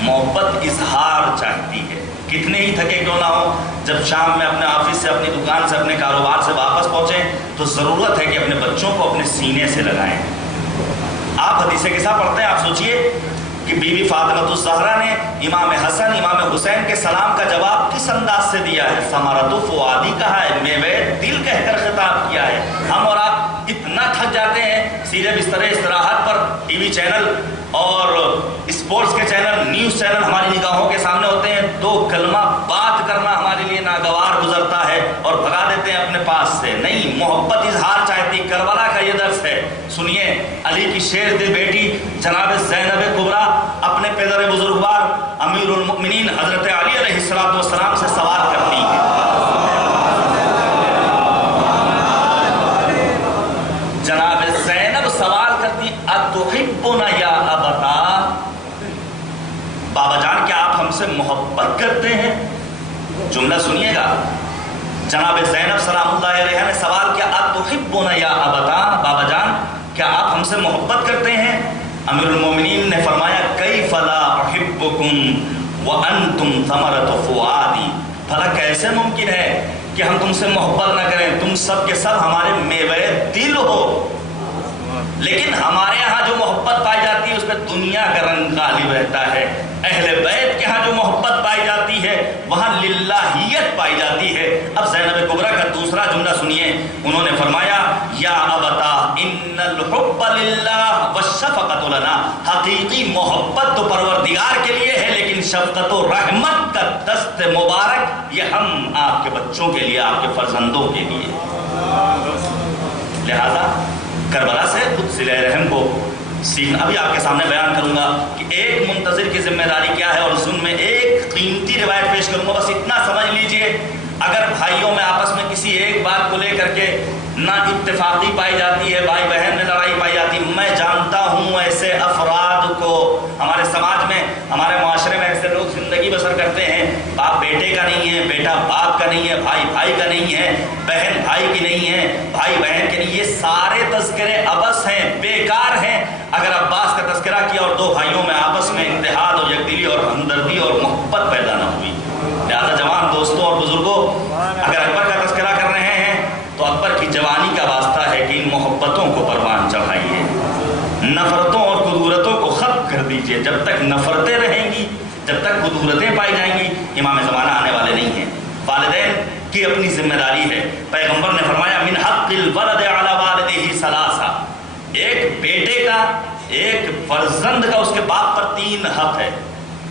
محبت اظہار چاہتی ہے، کتنے ہی تھکے کیوں نہ ہو، جب شام میں اپنے آفس سے، اپنی دکان سے، اپنے کاروبار سے واپس پہنچیں تو ضرورت ہے کہ اپنے بچوں کو اپنے سینے سے لگائیں۔ آپ حدیث قصہ پڑھتے ہیں، آپ سوچئے کہ بی بی فاطمہ الزہرا نے امام حسن، امام حسین کے سلام کا جواب کس انداز سے دیا ہے؟ ثمرۃ فؤادی کہا ہے، میوے دل کہہ کر خطاب کیا ہے۔ ہم اور آپ اتنا تھک جاتے ہیں، سیدھے بستر استراحت پر ٹی وی چینل اور اسپورٹس کے چینل، نیوز چینل ہماری نگاہوں کے سامنے ہوتے ہیں، 2 کلمہ بات کرنا ہمارے لیے ناگوار گزرتا ہے اور بھگا دیتے ہیں اپنے پاس سے۔ نہیں، محبت اظہار چاہتی، کربلا کا یہ درس ہے۔ سنیے، علی کی شیر دل بیٹی جناب زینب کبریٰ اپنے پدر بزرگوار امیر المؤمنین حضرت علی علیہ السلام سے سوال کرتی ہے۔ جناب زینب سوال کرتی، اتحبنا یا ابتا، بابا جان کیا آپ ہم سے محبت کرتے ہیں؟ جملہ سنیے گا، جناب زینب سلام اللہ علیہ نے سوال کیا، اتحبنا یا ابتا، بابا جان کیا آپ ہم سے محبت کرتے ہیں؟ امیر المومنین نے فرمایا کیف لا احبکم وانتم ثمرۃ فؤادی، بھلا کیسے ممکن ہے کہ ہم تم سے محبت نہ کریں، تم سب کے سب ہمارے میوے دل ہو۔ لیکن ہمارے ہاں جو محبت پائی جاتی ہے اس پہ دنیا کا رنگ غالب رہتا ہے۔ اہل بیت کے ہاں جو محبت پائی جاتی ہے وہاں للہیت پائی جاتی ہے۔ اب زینب کبریٰ کا دوسرا جملہ سنیے، انہوں نے فرمایا یا ابتا ان الحب للہ والشفقۃ لنا، حقیقی محبت تو پروردگار کے لیے ہے لیکن شفقت و رحمت کا دست مبارک یہ ہم آپ کے بچوں کے لیے، آپ کے فرزندوں کے لیے۔ لہذا کربلا سے خود صلہ رحم کو سیکھنا۔ ابھی آپ کے سامنے بیان کروں گا کہ ایک منتظر کی ذمہ داری کیا ہے، اور اس میں ایک قیمتی روایت پیش کروں گا، بس اتنا سمجھ لیجئے، اگر بھائیوں میں آپس میں کسی ایک بات کو لے کر کے نہ اتفاقی پائی جاتی ہے، بھائی بہن میں لڑائی پائی جاتی ہے، میں جانتا ہوں ایسے افراد کو ہمارے سماج میں، ہمارے معاشرے میں باپ بیٹے کا نہیں ہے، بیٹا باپ کا نہیں ہے، بھائی بھائی کا نہیں ہے، بہن بھائی کی نہیں ہے، بھائی بہن کے نہیں، یہ سارے تذکرے عبث ہیں، بیکار ہیں۔ اگر عباس کا تذکرہ کیا اور دو بھائیوں میں آپس میں اتحاد اور یکدلی اور ہمدردی اور محبت پیدا نہ ہوئی۔ لہٰذا جوان دوستوں اور بزرگوں، اگر اکبر کا تذکرہ کر رہے ہیں تو اکبر کی جوانی کا واسطہ ہے کہ ان محبتوں کو پروان چڑھائیے، نفرتوں اور کدورتوں کو ختم کر دیجئے۔ جب تک نفرتیں رہیں گی، جب تک کدورتیں پائی جائیں گی، امام زمانہ آنے والے نہیں ہیں۔ والدین کی اپنی ذمہ داری ہے۔ پیغمبر نے فرمایا من حق الولد علی والدہ ثلاثہ، ایک بیٹے کا، ایک فرزند کا اس کے باپ پر 3 حق ہے۔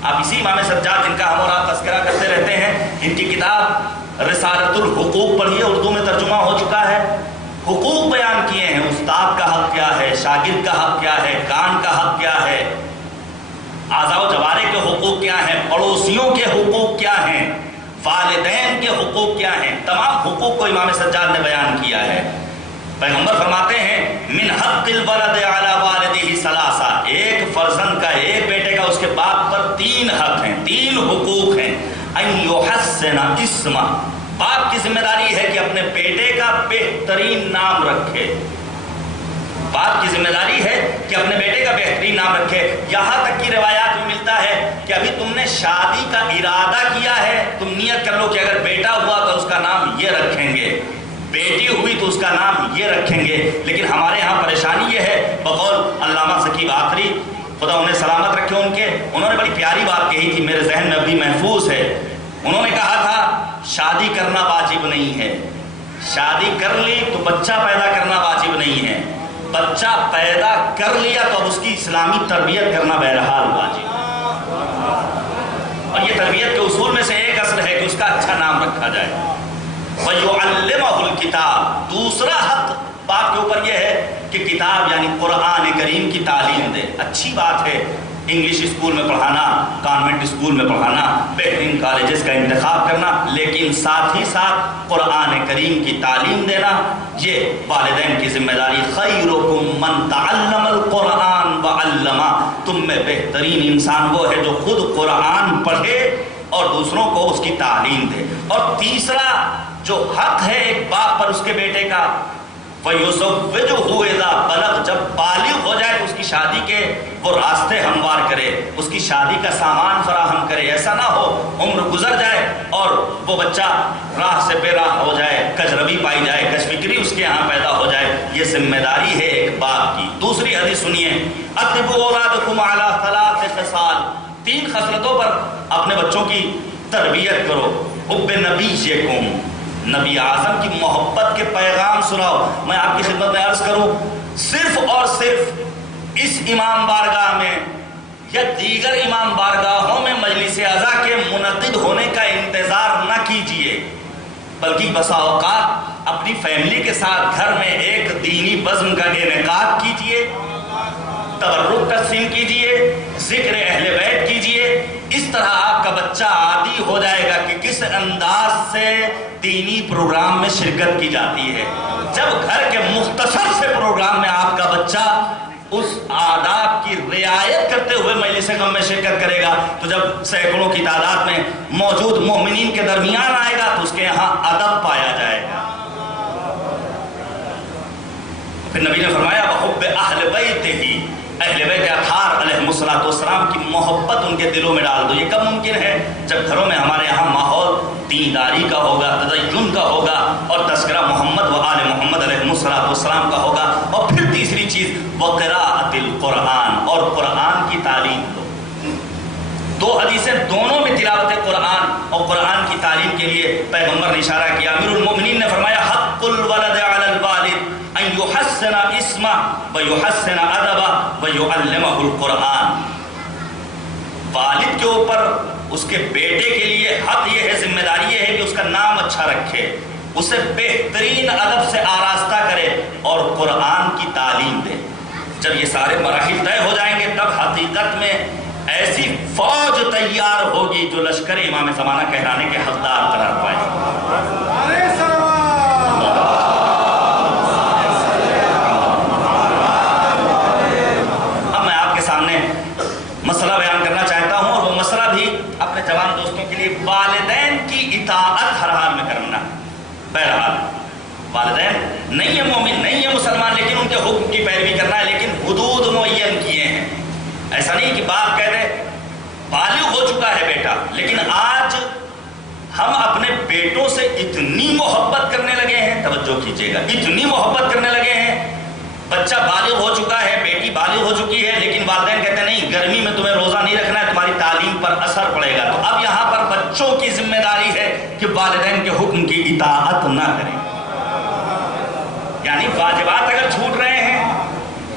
آپ اسی امام سجاد جن کا ہم اور آپ تذکرہ کرتے رہتے ہیں، ان کی کتاب رسالۃ الحقوق پڑھیے، اردو میں ترجمہ ہو چکا ہے۔ حقوق بیان کیے ہیں، استاد کا حق کیا ہے، شاگرد کا حق کیا ہے، کان کا حق کیا ہے، اعضاء و جوارح کے حقوق کیا ہیں، پڑوسیوں کے حقوق کیا ہیں، والدین کے حقوق کیا ہیں، تمام حقوق کو امام سجاد نے بیان کیا ہے۔ پیغمبر فرماتے ہیں من حق الولد علی والدہ ثلاثہ، ایک فرزند کا، ایک بیٹے کا اس کے باپ پر 3 حق ہیں، 3 حقوق ہیں۔ ان یحسن اسمہ، باپ کی ذمہ داری ہے کہ اپنے بیٹے کا بہترین نام رکھے، باپ کی ذمہ داری ہے کہ اپنے بیٹے کا بہترین نام رکھے۔ یہاں تک کی روایات میں ملتا ہے کہ ابھی تم نے شادی کا ارادہ کیا ہے، تم نیت کر لو کہ اگر بیٹا ہوا تو اس کا نام یہ رکھیں گے، بیٹی ہوئی تو اس کا نام یہ رکھیں گے۔ لیکن ہمارے ہاں پریشانی یہ ہے، بقول علامہ ثقیب آخری خدا انہیں سلامت رکھے، انہوں نے بڑی پیاری بات کہی تھی، میرے ذہن میں ابھی محفوظ ہے۔ انہوں نے کہا تھا شادی کرنا واجب نہیں ہے، شادی کر لی تو بچہ پیدا کرنا واجب نہیں ہے، بچہ پیدا کر لیا تو اب اس کی اسلامی تربیت کرنا بہرحال واجب ہے۔ اور یہ تربیت کے اصول میں سے ایک اصل ہے کہ اس کا اچھا نام رکھا جائے۔ وَيُعَلِّمَهُ الْكِتَابَ، دوسرا حق باپ کے اوپر یہ ہے کہ کتاب یعنی قرآن کریم کی تعلیم دے۔ اچھی بات ہے انگلش اسکول میں پڑھانا، کانوینٹ اسکول میں پڑھانا، بہترین کالجز کا انتخاب کرنا، لیکن ساتھ ہی ساتھ قرآن کریم کی تعلیم دینا یہ والدین کی ذمہ داری۔ خیرکم من تعلم القرآن وعلمہ، تم میں بہترین انسان وہ ہے جو خود قرآن پڑھے اور دوسروں کو اس کی تعلیم دے۔ اور تیسرا جو حق ہے ایک باپ پر اس کے بیٹے کا، وَيُزَوِّجُهُ إِذَا بَلَغَ، جب بالغ ہو جائے تو اس کی شادی کے وہ راستے ہموار کرے، اس کی شادی کا سامان فراہم کرے۔ ایسا نہ ہو عمر گزر جائے اور وہ بچہ راہ سے بے راہ ہو جائے، کجربی پائی جائے، کشفکری اس کے یہاں پیدا ہو جائے۔ یہ ذمہ داری ہے ایک باپ کی۔ دوسری حدیث سنیے، أَدِّبُوا أَوْلَادَكُمْ عَلَىٰ 3 خصال، 3 خصلتوں پر اپنے بچوں کی تربیت کرو۔ حب نبیکم، نبی اعظم کی محبت کے پیغام سناؤ۔ میں آپ کی خدمت میں عرض کروں، صرف اور صرف اس امام بارگاہ میں یا دیگر امام بارگاہوں میں مجلس عزا کے منعقد ہونے کا انتظار نہ کیجیے، بلکہ بسا اوقات اپنی فیملی کے ساتھ گھر میں ایک دینی بزم کا انعقاد کیجیے، تبرک تقسیم کیجیے، ذکر اہل بیت کیجیے۔ اس طرح آپ کا بچہ عادی ہو جائے گا کہ کس انداز سے دینی پروگرام میں شرکت کی جاتی ہے۔ جب گھر کے مختصر سے پروگرام میں آپ کا بچہ اس آداب کی رعایت کرتے ہوئے مجلس غم میں شرکت کرے گا، تو جب سینکڑوں کی تعداد میں موجود مومنین کے درمیان آئے گا تو اس کے یہاں ادب پایا جائے گا۔ پھر نبی نے فرمایا وحب اہل بیتہ، اہل بیت اطہار علیہ السلام کی محبت ان کے دلوں میں ڈال دو۔ یہ کب ممکن ہے؟ جب گھروں میں ہمارے یہاں ماحول دینداری کا ہوگا، تدین کا ہوگا اور تذکرہ محمد و آل محمد علیہ السلام کا ہوگا۔ اور پھر تیسری چیز وقراءۃ القرآن، اور قرآن کی تعلیم دو۔ 2 حدیثیں دونوں میں تلاوت قرآن اور قرآن کی تعلیم کے لیے پیغمبر نے اشارہ کیا۔ امیر المومنین نے فرمایا حق الولد علی الوالد ان یحسن اسمہ ویحسن ادبہ ویعلمہ القرآن، والد کے اوپر اس کے بیٹے کے لیے حق یہ ہے، ذمہ داری یہ ہے کہ اس کا نام اچھا رکھے، اسے بہترین ادب سے آراستہ کرے اور قرآن کی تعلیم دے۔ جب یہ سارے مراحل طے ہو جائیں گے تب حقیقت میں ایسی فوج تیار ہوگی جو لشکر امام زمانہ کہلانے کے حقدار قرار پائے۔ اب میں آپ کے سامنے مسئلہ بیان کرنا چاہتا ہوں، اور وہ مسئلہ بھی اپنے جوان دوستوں کے لیے والد ایسا نہیں کہ باپ کہہ دے بالغ ہو چکا ہے بیٹا، لیکن آج ہم اپنے بیٹوں سے اتنی محبت کرنے لگے ہیں، توجہ کیجیے گا، اتنی محبت کرنے لگے ہیں، بچہ بالغ ہو چکا ہے، بیٹی بالغ ہو چکی ہے، لیکن والدین کہتے ہیں نہیں گرمی میں تمہیں روزہ نہیں رکھنا ہے، تمہاری تعلیم پر اثر پڑے گا۔ تو اب یہاں پر بچوں کی ذمہ داری ہے کہ والدین کے حکم کی اطاعت نہ کریں، یعنی واجبات اگر چھوٹ رہے ہیں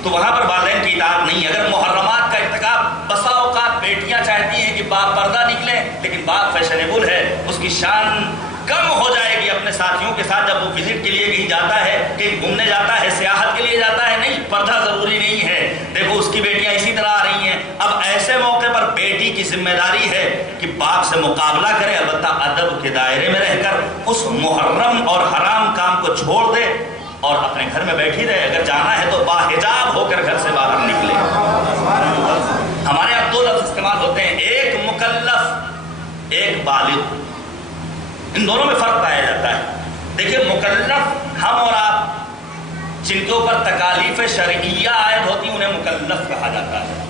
تو وہاں پر والدین کی اطاعت نہیں۔ اگر محرمات کا ارتکاب، بسا اوقات بیٹیاں چاہتی ہیں کہ باپ پردہ نکلے، لیکن باپ فیشنیبل ہے، اس کی شان کم ہو جائے گی اپنے ساتھیوں کے ساتھ جب وہ وزٹ کے لیے کہیں جاتا ہے، کہیں گھومنے جاتا ہے، سیاحت کے لیے جاتا ہے، نہیں پردہ ضروری نہیں ہے، دیکھو اس کی بیٹیاں اسی طرح آ رہی ہیں۔ اب ایسے موقع پر بیٹی کی ذمہ داری ہے کہ باپ سے مقابلہ کرے، البتہ ادب کے دائرے میں رہ کر اس محرم اور حرام کام کو چھوڑ دے اور اپنے گھر میں بیٹھی رہے، اگر جانا ہے تو باحجاب ہو کر گھر سے باہر نکلے۔ ہمارے یہاں دو لفظ استعمال ہوتے ہیں، ایک مکلف، ایک بالغ، ان دونوں میں فرق پایا جاتا ہے۔ دیکھیے مکلف ہم اور آپ جن کے اوپر تکالیف شرعیہ عائد ہوتی ہیں انہیں مکلف کہا جاتا ہے۔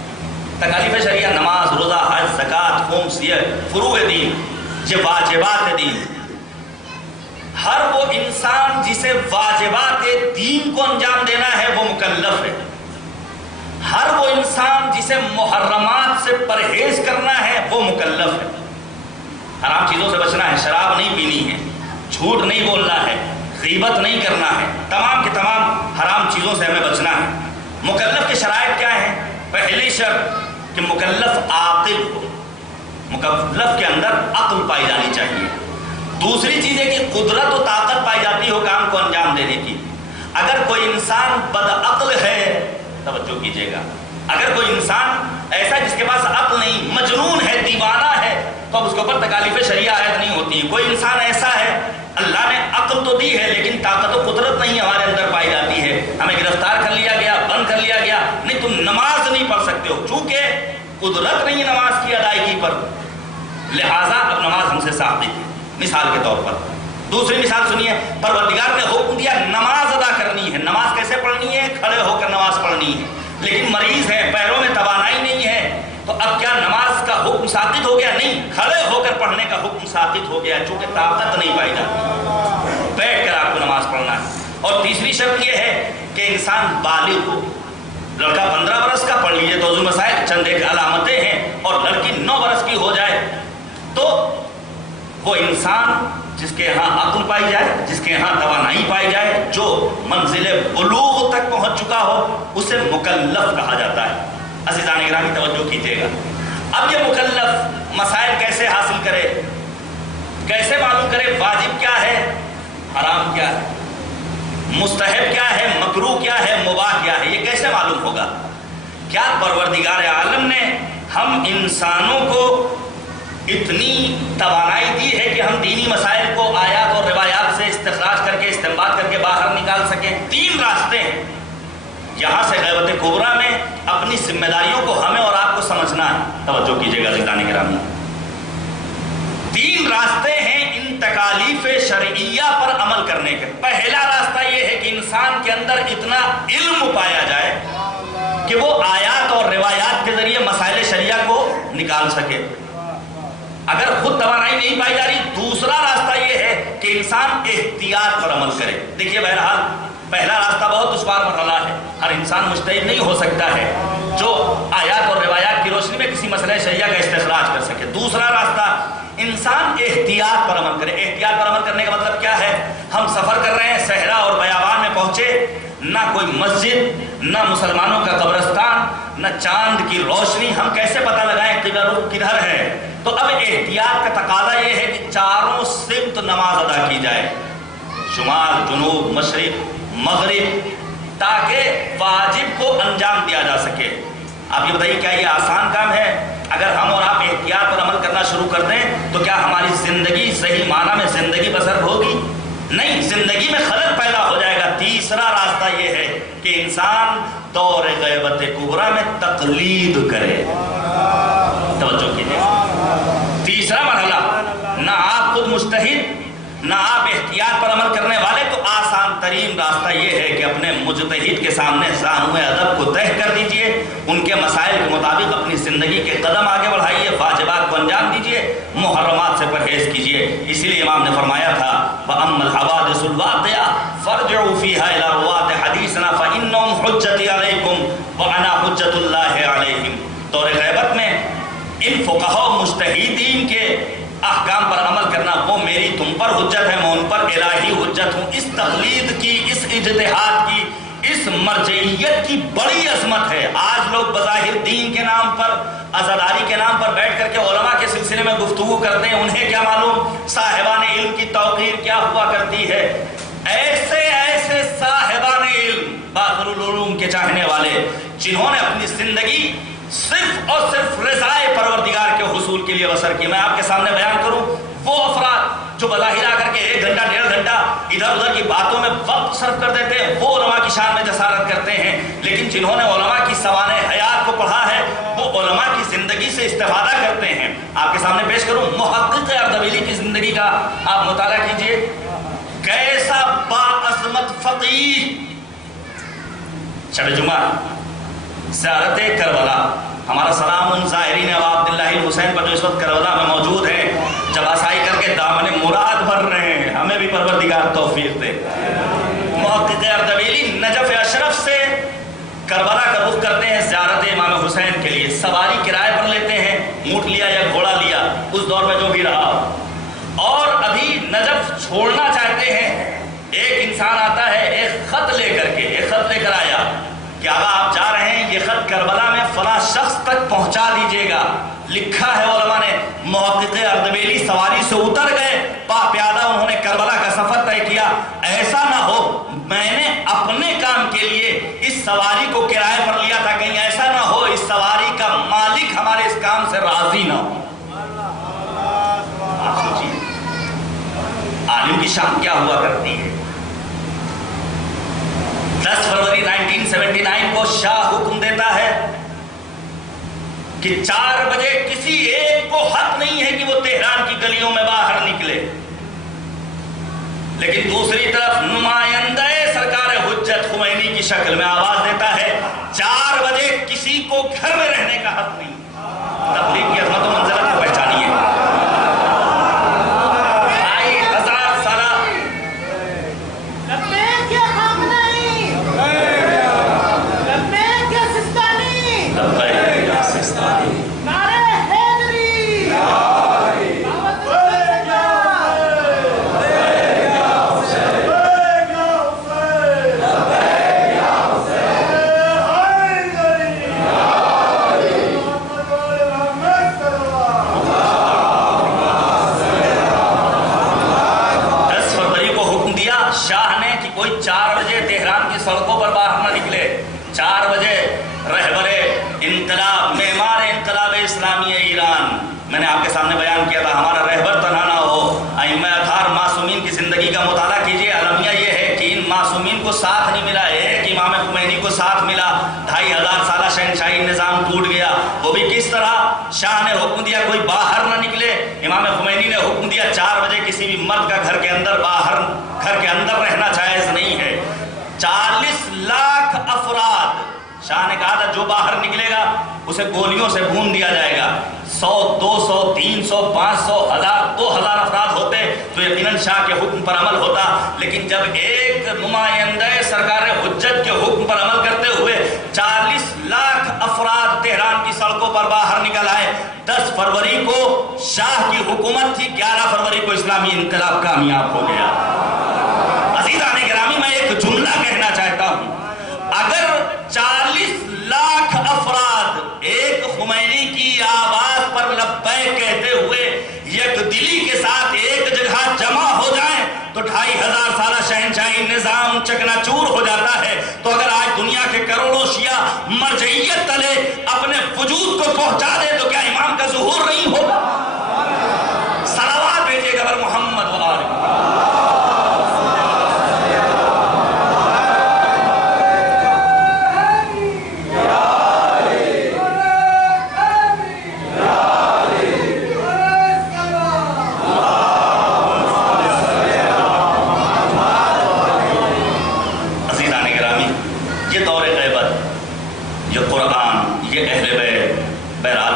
تکالیف شرعیہ نماز، روزہ، حج، زکوٰۃ، خون، سیر، فروع دین، یہ واجبات دین۔ ہر وہ انسان جسے واجبات دین کو انجام دینا ہے وہ مکلف ہے۔ ہر وہ انسان جسے محرمات سے پرہیز کرنا ہے وہ مکلف ہے۔ حرام چیزوں سے بچنا ہے، شراب نہیں پینی ہے، جھوٹ نہیں بولنا ہے، غیبت نہیں کرنا ہے، تمام کے تمام حرام چیزوں سے ہمیں بچنا ہے۔ مکلف کے شرائط کیا ہیں؟ پہلی شرط کہ مکلف عاقل ہو، مکلف کے اندر عقل پائی جانی چاہیے۔ دوسری چیز ہے کہ قدرت و طاقت پائی جاتی ہو کام کو انجام دینے کی۔ اگر کوئی انسان بدعقل ہے، توجہ کیجیے گا، اگر کوئی انسان ایسا جس کے پاس عقل نہیں، مجنون ہے، دیوانہ ہے، تو اب اس کے اوپر تکالیف شرعیہ عائد نہیں ہوتی ہیں۔ کوئی انسان ایسا ہے اللہ نے عقل تو دی ہے لیکن طاقت و قدرت نہیں ہمارے اندر پائی جاتی ہے، ہمیں گرفتار کر لیا گیا، بند کر لیا گیا، نہیں تم نماز نہیں پڑھ سکتے ہو، چونکہ قدرت نہیں ہے نماز کی ادائیگی پر، لہٰذا اب نماز ہم سے ساقط ہے۔ مثال کے طور پر دوسری مثال سنیے، پروردگار نے حکم دیا نماز ادا کرنی ہے، نماز کیسے پڑھنی ہے؟ کھڑے ہو کر نماز پڑھنی ہے، لیکن مریض ہے، پیروں میں توانائی نہیں ہے، تو اب کیا نماز کا حکم ساقط ہو گیا؟ نہیں، کھڑے ہو کر پڑھنے کا حکم ساقط ہو گیا، چونکہ طاقت نہیں پائی جاتی، بیٹھ کر آپ کو نماز پڑھنا ہے۔ اور تیسری شرط یہ ہے کہ انسان بالغ ہو، لڑکا 15 برس کا پڑھ لیجیے، توضیع مسائل چند ایک علامتیں ہیں، اور لڑکی 9 برس کی ہو جائے تو وہ انسان جس کے ہاں عقل پائی جائے، جس کے ہاں توانائی پائی جائے، جو منزل بلوغ تک پہنچ چکا ہو، اسے مکلف کہا جاتا ہے۔ عزیزان گرامی توجہ کیجیے گا، اب یہ مکلف مسائل کیسے حاصل کرے، کیسے معلوم کرے واجب کیا ہے، حرام کیا ہے، مستحب کیا ہے، مکروہ کیا ہے، مباح کیا ہے، یہ کیسے معلوم ہوگا؟ کیا پروردگار عالم نے ہم انسانوں کو اتنی توانائی دی ہے کہ ہم دینی مسائل کو آیات اور روایات سے استخراج کر کے استنباط کر کے باہر نکال سکیں؟ 3 راستے ہیں یہاں سے غیبت کبریٰ میں اپنی ذمہ داریوں کو ہمیں اور آپ کو سمجھنا ہے، توجہ کیجیے گا عزیزان گرامی۔ 3 راستے ہیں ان تکالیف شرعیہ پر عمل کرنے کے۔ پہلا راستہ یہ ہے کہ انسان کے اندر اتنا علم پایا جائے کہ وہ آیات اور روایات کے ذریعے مسائل شرعیہ کو نکال سکے۔ اگر خود توانائی نہیں پائی جا رہی، دوسرا راستہ یہ ہے کہ انسان احتیاط پر عمل کرے۔ دیکھیے بہرحال پہلا راستہ بہت دشوار مرحلہ ہے، ہر انسان مجتہد نہیں ہو سکتا ہے جو آیات اور روایات کی روشنی میں کسی مسئلہ شرعیہ کا استخراج کر سکے۔ دوسرا راستہ انسان احتیاط پر عمل کرے۔ احتیاط پر عمل کرنے کا مطلب کیا ہے؟ ہم سفر کر رہے ہیں، صحرا اور بیابان میں پہنچے، نہ کوئی مسجد، نہ مسلمانوں کا قبرستان، نہ چاند کی روشنی، ہم کیسے پتہ لگائیں قبلہ کدھر ہے؟ تو اب احتیاط کا تقاضا یہ ہے کہ چاروں سمت نماز ادا کی جائے، شمال، جنوب، مشرق، مغرب، تاکہ واجب کو انجام دیا جا سکے۔ آپ یہ بتائیے کیا یہ آسان کام ہے؟ اگر ہم اور آپ احتیاط پر عمل کرنا شروع کر دیں تو کیا ہماری زندگی صحیح معنی میں زندگی بسر ہوگی؟ نہیں، زندگی میں خلل پیدا ہو جائے گا۔ تیسرا راستہ یہ ہے کہ انسان دور غیبت کبریٰ میں تقلید کرے۔ توجہ کیجیے، تیسرا مرحلہ، نہ آپ خود مجتہد نہ آپ احتیاط پر عمل کرنے والے، تو آسان ترین راستہ یہ ہے کہ اپنے مجتہد کے سامنے زانو ادب کو طے کر دیجئے، ان کے مسائل کے مطابق اپنی زندگی کے قدم آگے بڑھائیے، واجبات کو انجام دیجیے، محرمات سے پرہیز کیجیے۔ اسی لیے امام نے فرمایا تھا وَأَمَّا الْحَوَادِثُ الْوَاقِعَةُ فَارْجِعُوا فِيهَا إِلَىٰ رُوَاةِ حَدِيثِنَا فَإِنَّهُمْ حُجَّتِي عَلَيْكُمْ وَأَنَا حُجَّةُ اللَّهِ عَلَيْهِمْ۔ دور غیبت میں ان فقہاء و مجتہدین کے احکام پر عمل کرنا وہ میری تم پر حجت ہے، میں ان پر الہی حجت ہوں۔ اس تقلید کی، اس اجتہاد کی، اس مرجعیت کی بڑی عظمت ہے۔ آج لوگ بظاہر دین کے نام پر، عزاداری کے نام پر بیٹھ کر کے علماء کے سلسلے میں گفتگو کرتے ہیں، انہیں کیا معلوم صاحبان علم کی توقیر کیا ہوا کرتی ہے۔ ایسے ایسے صاحبان علم، باخر العلوم کے چاہنے والے، جنہوں نے اپنی زندگی صرف اور صرف رضائے پروردگار کے حصول کے لیے بسر کی۔ میں آپ کے سامنے بیان کروں وہ افراد جو بظاہر آ کر کے 1 گھنٹہ 1.5 گھنٹہ ادھر ادھر کی باتوں میں وقت صرف کر دیتے ہیں، وہ علماء کی شان میں جسارت کرتے ہیں، لیکن جنہوں نے علماء کی سوانح حیات کو پڑھا ہے وہ علماء کی زندگی سے استفادہ کرتے ہیں۔ آپ کے سامنے پیش کروں محقق اردبیلی کی زندگی کا آپ مطالعہ کیجئے، کیسا باعظمت فقیہ۔ شب جمعہ زیارت کربلا، ہمارا سلام ان زائرین ابا عبداللہ الحسین پر جو اس وقت کربلا میں موجود ہیں، جب آسائی کر کے دامن مراد بھر رہے ہیں، ہمیں بھی پروردگار توفیق دے۔ محقق اردبیلی نجف اشرف سے کربلا کا رخ کرتے ہیں زیارت امام حسین کے لیے، سواری کرائے پر لیتے ہیں، اونٹ لیا یا گھوڑا لیا، اس دور میں جو بھی رہا، اور ابھی نجف چھوڑنا چاہتے ہیں، ایک انسان آتا ہے ایک خط لے کر کے، ایک خط لے کر آیا کہ آقا آپ جا رہے ہیں، یہ خط کربلا میں فلاں شخص تک پہنچا دیجئے گا، لکھا ہے علماء نے۔ محقق اردبیلی سواری سے اتر گئے، پیادہ انہوں نے کربلا کا سفر طے کیا۔ ایسا نہ ہو میں نے اپنے کام کے لیے اس سواری کو کرائے پر لیا تھا، کہیں ایسا نہ ہو اس سواری کا مالک ہمارے اس کام سے راضی نہ ہو۔ آپ سوچیے عالم کی شان کیا ہوا کرتی ہے۔ 10 فروری 1979 کو شاہ حکم دیتا ہے کہ 4 بجے کسی ایک کو حق نہیں ہے کہ وہ تہران کی گلیوں میں باہر نکلے، لیکن دوسری طرف نمائندہ سرکار حجت خمینی کی شکل میں آواز دیتا ہے 4 بجے کسی کو گھر میں رہنے کا حق نہیں۔ تبلیغ کی عظمت و منزلت کو پہچانیے۔ سڑکوں پر باہر نہ نکلے، 4 بجے رہبر انقلاب، معمار انقلاب اسلامی ایران، میں نے آپ کے سامنے بیان کیا تھا، ہمارا رہبر تنہا نہ ہو۔ ائمہ اطہار معصومین کی زندگی کا مطالعہ کیجئے، المیہ یہ ہے کہ ان معصومین کو ساتھ نہیں ملا، ایک امام خمینی کو ساتھ ملا، 2500 سالہ شہنشاہی نظام ٹوٹ گیا، وہ بھی کس طرح؟ شاہ نے حکم دیا کوئی باہر نہ نکلے، امام خمینی نے حکم دیا 4 بجے کسی بھی مرد کا گھر کے اندر رہنا جائز نہیں ہے۔ 40 لاکھ افراد، شاہ نے کہا تھا جو باہر نکلے گا اسے گولیوں سے بھون دیا جائے گا۔ 100 200 300 500 1000 2000 افراد ہوتے تو یقیناً شاہ کے حکم پر عمل ہوتا، لیکن جب ایک نمائندہ سرکار حجت کے حکم پر عمل کرتے ہوئے 40 لاکھ افراد تہران کی سڑکوں پر باہر نکل آئے، 10 فروری کو شاہ کی حکومت تھی، 11 فروری کو اسلامی انقلاب کامیاب ہو گیا۔ عزیزان گرامی، میں ایک جملہ کہنا چاہتا ہوں، اگر 40 لاکھ افراد ایک خمینی کی آواز پر لبیک کہتے ہوئے یک دلی کے ساتھ ایک جگہ جمع ہو جائیں تو 2500 سالہ شہنشاہی نظام چکنا چور ہو جاتا ہے۔ تو اگر آج دنیا کے کروڑوں شیعہ مرجعیت تلے اپنے وجود کو پہنچا دے تو کیا امام کا ظہور نہیں ہوگا؟ صلوات بھیجیے گا بر محمد و آل محمد۔ قرآن، یہ اہل بیت۔ بہرحال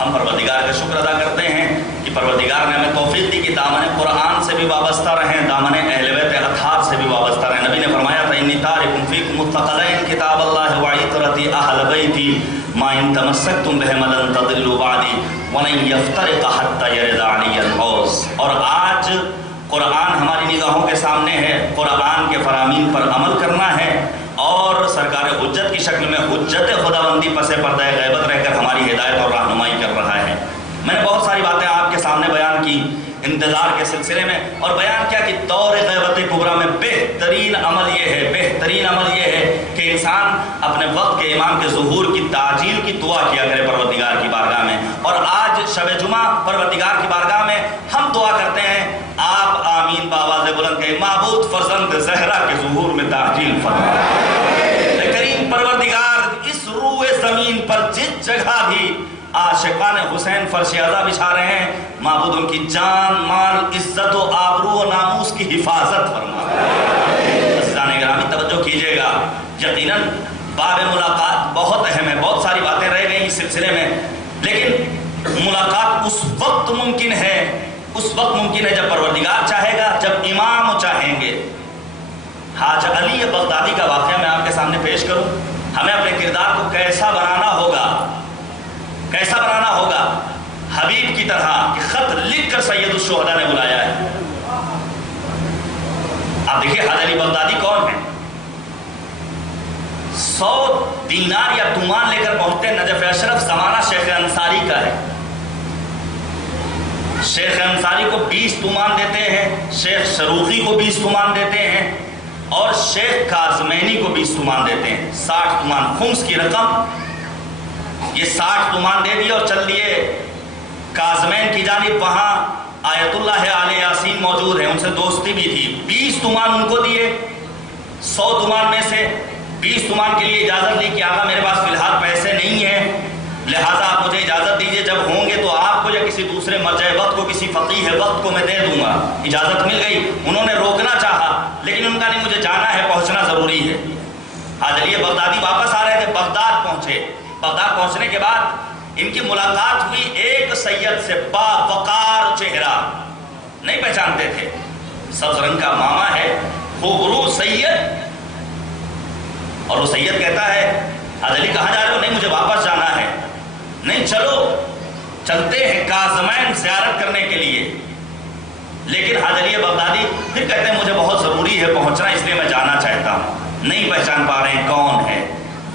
ہم پروردگار کا شکر ادا کرتے ہیں کہ پروردگار نے ہمیں توفیق دی کہ دامن قرآن سے بھی وابستہ رہیں، دامن اہل بیت اطہار سے بھی وابستہ رہیں۔ نبی نے فرمایا تھا انی تارک فیکم الثقلین کتاب اللہ وعطرتی اہل بیتی ما ان تمسکتم بہما لن تضلوا بعدی ولن یفترق حتی یرد علی الحوض۔ اور آج قرآن ہماری نگاہوں کے سامنے ہے، قرآن کے فرامین پر عمل کرنا ہے اور سرکار حجت کی شکل میں حجت خداوندی پس پردہ غیبت رہ کر ہماری ہدایت اور رہنمائی کر رہا ہے۔ میں نے بہت ساری باتیں آپ کے سامنے بیان کی انتظار کے سلسلے میں، اور بیان کیا کہ دور غیبت کبریٰ میں بہترین عمل یہ ہے کہ انسان اپنے وقت کے امام کے ظہور کی تعجیل کی دعا کیا کرے پروردگار کی بارگاہ میں۔ اور آج شب جمعہ پروردگار کی بارگاہ میں ہم دعا کرتے ہیں، آپ آمین بآواز بلند کہیں، معبود فرزند زہرا کے ظہور میں تعجیل فرما۔ کریم پروردگار اس روئے زمین پر جس جگہ بھی عاشقان حسین فرش عزا بچھا رہے ہیں، معبود ان کی جان، مال، عزت و آبرو و ناموس کی حفاظت فرما۔ عزیزان گرامی توجہ کیجئے گا، یقیناً باب ملاقات بہت اہم ہے، بہت ساری باتیں رہ گئی اس سلسلے میں، لیکن ملاقات اس وقت ممکن ہے جب پروردگار چاہے گا، جب امام چاہیں گے۔ حاج علی بغدادی کا واقعہ میں آپ کے سامنے پیش کروں۔ ہمیں اپنے کردار کو کیسا بنانا ہوگا حبیب کی طرح کہ خط لکھ کر سید الشہداء نے بلایا ہے۔ آپ دیکھیے حاج علی بغدادی کون ہیں؟ 100 دینار یا تومان لے کر پہنچتے نجف اشرف، زمانہ شیخ انصاری کا ہے۔ شیخ انصاری کو 20 تومان دیتے ہیں، شیخ شروخی کو 20 تومان دیتے ہیں، اور شیخ کاظمینی کو 20 تومان دیتے ہیں۔ 60 تومان خمس کی رقم، یہ 60 تومان دے دیے اور چل دیے کاظمین کی جانب۔ وہاں آیت اللہ آل یاسین موجود ہیں، ان سے دوستی بھی تھی۔ 20 تومان ان کو دیے، 100 تومان میں سے 20 تومان کے لیے اجازت لی کہ آقا میرے پاس فی الحال پیسے نہیں ہیں، لہٰذا آپ مجھے اجازت دیجئے، جب ہوں گے تو آپ کو یا کسی دوسرے مرجع وقت کو، کسی فقیہ وقت کو میں دے دوں گا۔ اجازت مل گئی۔ انہوں نے روکنا چاہا لیکن ان کا نہیں، مجھے جانا ہے، پہنچنا ضروری ہے۔ حاج علی بغدادی واپس آ رہے تھے، بغداد پہنچے۔ بغداد پہنچنے کے بعد ان کی ملاقات ہوئی ایک سید سے، با وقار چہرہ، نہیں پہچانتے تھے، سبز رنگ کا ماما ہے، خوبرو سید۔ اور وہ سید کہتا ہے حاج علی کہاں جا رہے ہو؟ نہیں مجھے واپس جانا ہے۔ نہیں چلو چلتے ہیں کاظمین زیارت کرنے کے لیے۔ لیکن حاج علی بغدادی پھر کہتے ہیں مجھے بہت ضروری ہے پہنچنا، اس لیے میں جانا چاہتا ہوں۔ نہیں پہچان پا رہے ہیں کون ہے،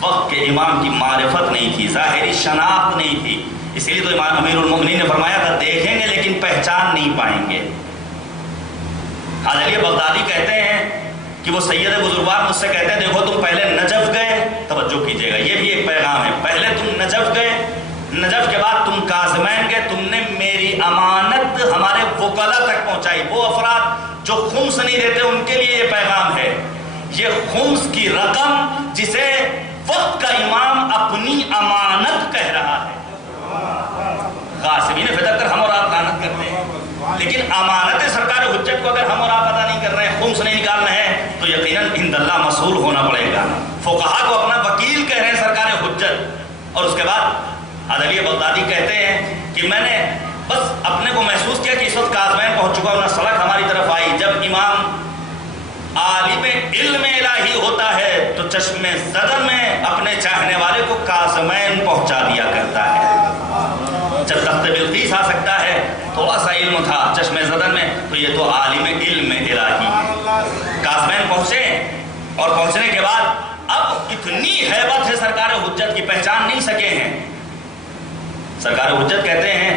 وقت کے امام کی معرفت نہیں تھی، ظاہری شناخت نہیں تھی، اس لیے تو امام امیر المؤمنین نے فرمایا تھا دیکھیں گے لیکن پہچان نہیں پائیں گے۔ حاج علی بغدادی کہتے ہیں کہ وہ سید بزرگوار مجھ سے کہتے ہیں دیکھو تم پہلے نجف گئے، توجہ کیجئے گا یہ بھی ایک پیغام ہے، پہلے تم نجف گئے، نجف کے بعد تم کاظمین گئے، تم نے میری امانت ہمارے وکلا تک پہنچائی۔ وہ افراد جو خمس نہیں دیتے ان کے لیے یہ پیغام ہے، یہ خمس کی رقم جسے وقت کا امام اپنی امانت کہہ رہا ہے۔ غاصبین فدق کر ہم اور آپ لعنت کرتے ہیں، لیکن امانت سرکار حجت کو اگر ہم اور آپ ادا نہیں کر رہے ہیں، خمس نہیں نکالنا ہے، تو یقیناً عند اللہ مسئول ہونا پڑے گا۔ فقہا کو اپنا وکیل کہہ رہے ہیں سرکار حجت۔ اور اس کے بعد حاج علی بغدادی کہتے ہیں کہ میں نے بس اپنے کو محسوس کیا کہ اس وقت کاظمین پہنچ چکا ہوں، سڑک ہماری طرف آئی۔ جب امام عالم علم الہی ہوتا ہے تو چشم زدن میں اپنے چاہنے والے کو کاظمین پہنچا دیا کرتا ہے۔ جب تخت بلقیس آ سکتا ہے، تھوڑا سا علم تھا چشم زدن میں، تو یہ تو عالم علم الہی۔ کاظمین پہنچے اور پہنچنے کے بعد اب اتنی ہیبت ہے سرکار حجت کی، پہچان نہیں سکے ہیں۔ سرکار حجت کہتے ہیں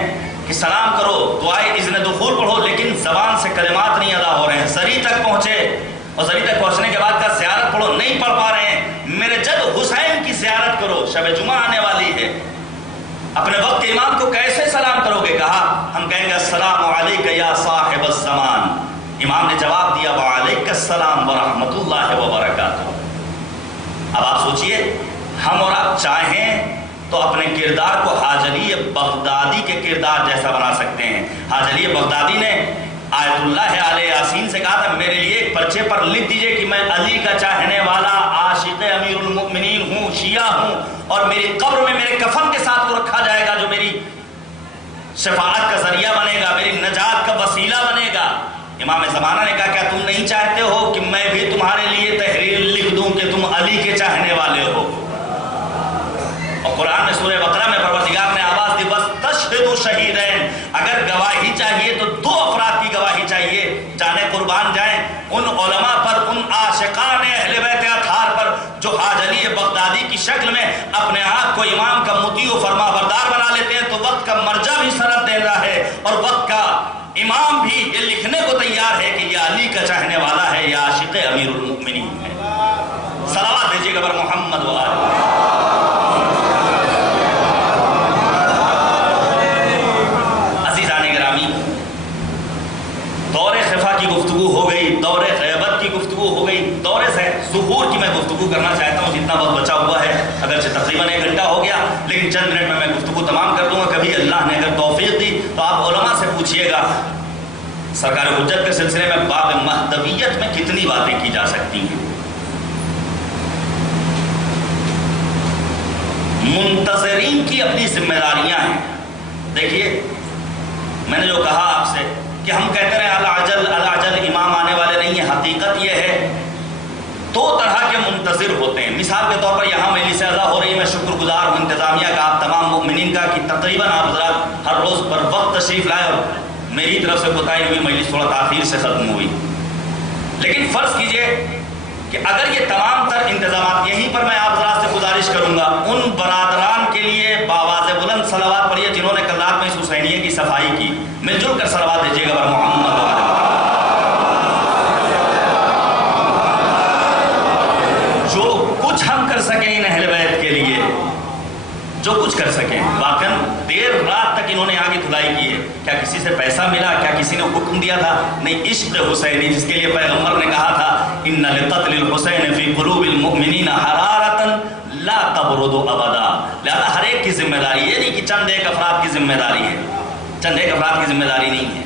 کہ سلام کرو، دعائے اذن دخول پڑھو، لیکن زبان سے کلمات نہیں ادا ہو رہے ہیں۔ زری تک پہنچے اور زری تک پہنچنے کے بعد کا زیارت پڑھو، نہیں پڑھ پا رہے ہیں۔ میرے جد حسین کی زیارت کرو، شب جمعہ آنے والی ہے، اپنے وقت کے امام کو کیسے سلام کرو گے؟ کہا ہم کہیں گے السلام علیک یا صاحب الزمان۔ امام نے جواب دیا وعلیک السلام ورحمۃ اللہ وبرکاتہ۔ اب آپ سوچئے ہم اور آپ چاہیں تو اپنے کردار کو حاج علی بغدادی کے کردار جیسا بنا سکتے ہیں۔ حاج علی بغدادی نے آیت اللہ علیہ یاسین سے کہا تھا میرے لیے ایک پرچے پر لکھ دیجئے کہ میں علی کا چاہنے والا عاشق امیر المؤمنین ہوں، شیعہ ہوں، اور میری قبر میں میرے کفن کے ساتھ وہ رکھا جائے گا جو میری شفاعت کا ذریعہ بنے گا، میری نجات کا وسیلہ بنے گا۔ امام زمانہ نے کہا کیا تم نہیں چاہتے ہو کہ میں بھی تمہارے لیے تحریر لکھ دوں کہ تم علی کے چاہنے والے ہو؟ اور قرآن میں سورہ بقرہ میں پروردگار نے آواز دی وَاسْتَشْهِدُوا شَهِیدَینَ، اگر گواہی چاہیے تو دو افراد کی گواہی چاہیے، جانے قربان جائیں ان علماء پر، ان عاشقان اہل بیت اطہار پر جو حاج علی بغدادی کی شکل میں اپنے آپ کو امام کا مطیع و فرما بردار بنا لیتے ہیں، تو وقت کا مرجع بھی سند دے رہا ہے اور وقت کا امام بھی یہ لکھنے کو تیار ہے کہ یہ علی کا چاہنے والا ہے، یہ عاشق امیر المؤمنین ہے۔ صلوات دیجیے گا بر محمد و آلہ۔ عزیزان گرامی، دور خفا کی گفتگو ہو گئی، دور غیبت کی گفتگو ہو گئی، دور ظہور کی میں گفتگو کرنا چاہتا ہوں، جتنا وقت بچا ہوا ہے، اگرچہ تقریباً 1 گھنٹہ ہو گیا لیکن چند منٹ میں گفتگو تمام کر دوں گا۔ کبھی اللہ نے اگر توفیق دی تو آپ علماء سے پوچھئے گا سرکار حجت کے سلسلے میں باب مہدویت میں کتنی باتیں کی جا سکتی ہیں۔ منتظرین کی اپنی ذمہ داریاں ہیں۔ دیکھیے میں نے جو کہا آپ سے کہ ہم کہتے رہے العجل العجل، امام آنے والے نہیں ہیں، حقیقت یہ ہے 2 طرح کے منتظر ہوتے ہیں۔ مثال کے طور پر یہاں مجلس اعزا ہو رہی ہے، میں شکر گزار ہوں انتظامیہ کا، آپ تمام مؤمنین کا کہ تقریباً آپ حضرات ہر روز پر وقت تشریف لائے اور میری طرف سے کوتاہی ہوئی، مجلس تھوڑا تاخیر سے ختم ہوئی۔ لیکن فرض کیجئے کہ اگر یہ تمام تر انتظامات، یہیں پر میں آپ حضرات سے گزارش کروں گا ان برادران کے لیے بآواز بلند صلوات پڑھیے جنہوں نے کل رات میں اس حسینیے کی صفائی کی، مل جل کر صلوات دیجیے گا بر محمد و آلہ۔ جو کچھ ہم کر سکیں ان اہل بیت کے لیے، جو کچھ کر سکیں، واقعاً دیر رات تک انہوں نے آگے دھلائی کی ہے۔ کیا کسی سے پیسہ ملا؟ کیا کسی نے حکم دیا تھا؟ نہیں، عشق حسینی جس کے لیے پیغمبر نے کہا تھا ان لقتل الحسین فی قلوب المؤمنین حرارۃ لا تبرد ابدا۔ لہذا ہر ایک کی ذمہ داری، یہ نہیں کہ چند ایک افراد کی ذمہ داری ہے، چند ایک افراد کی ذمہ داری نہیں ہے۔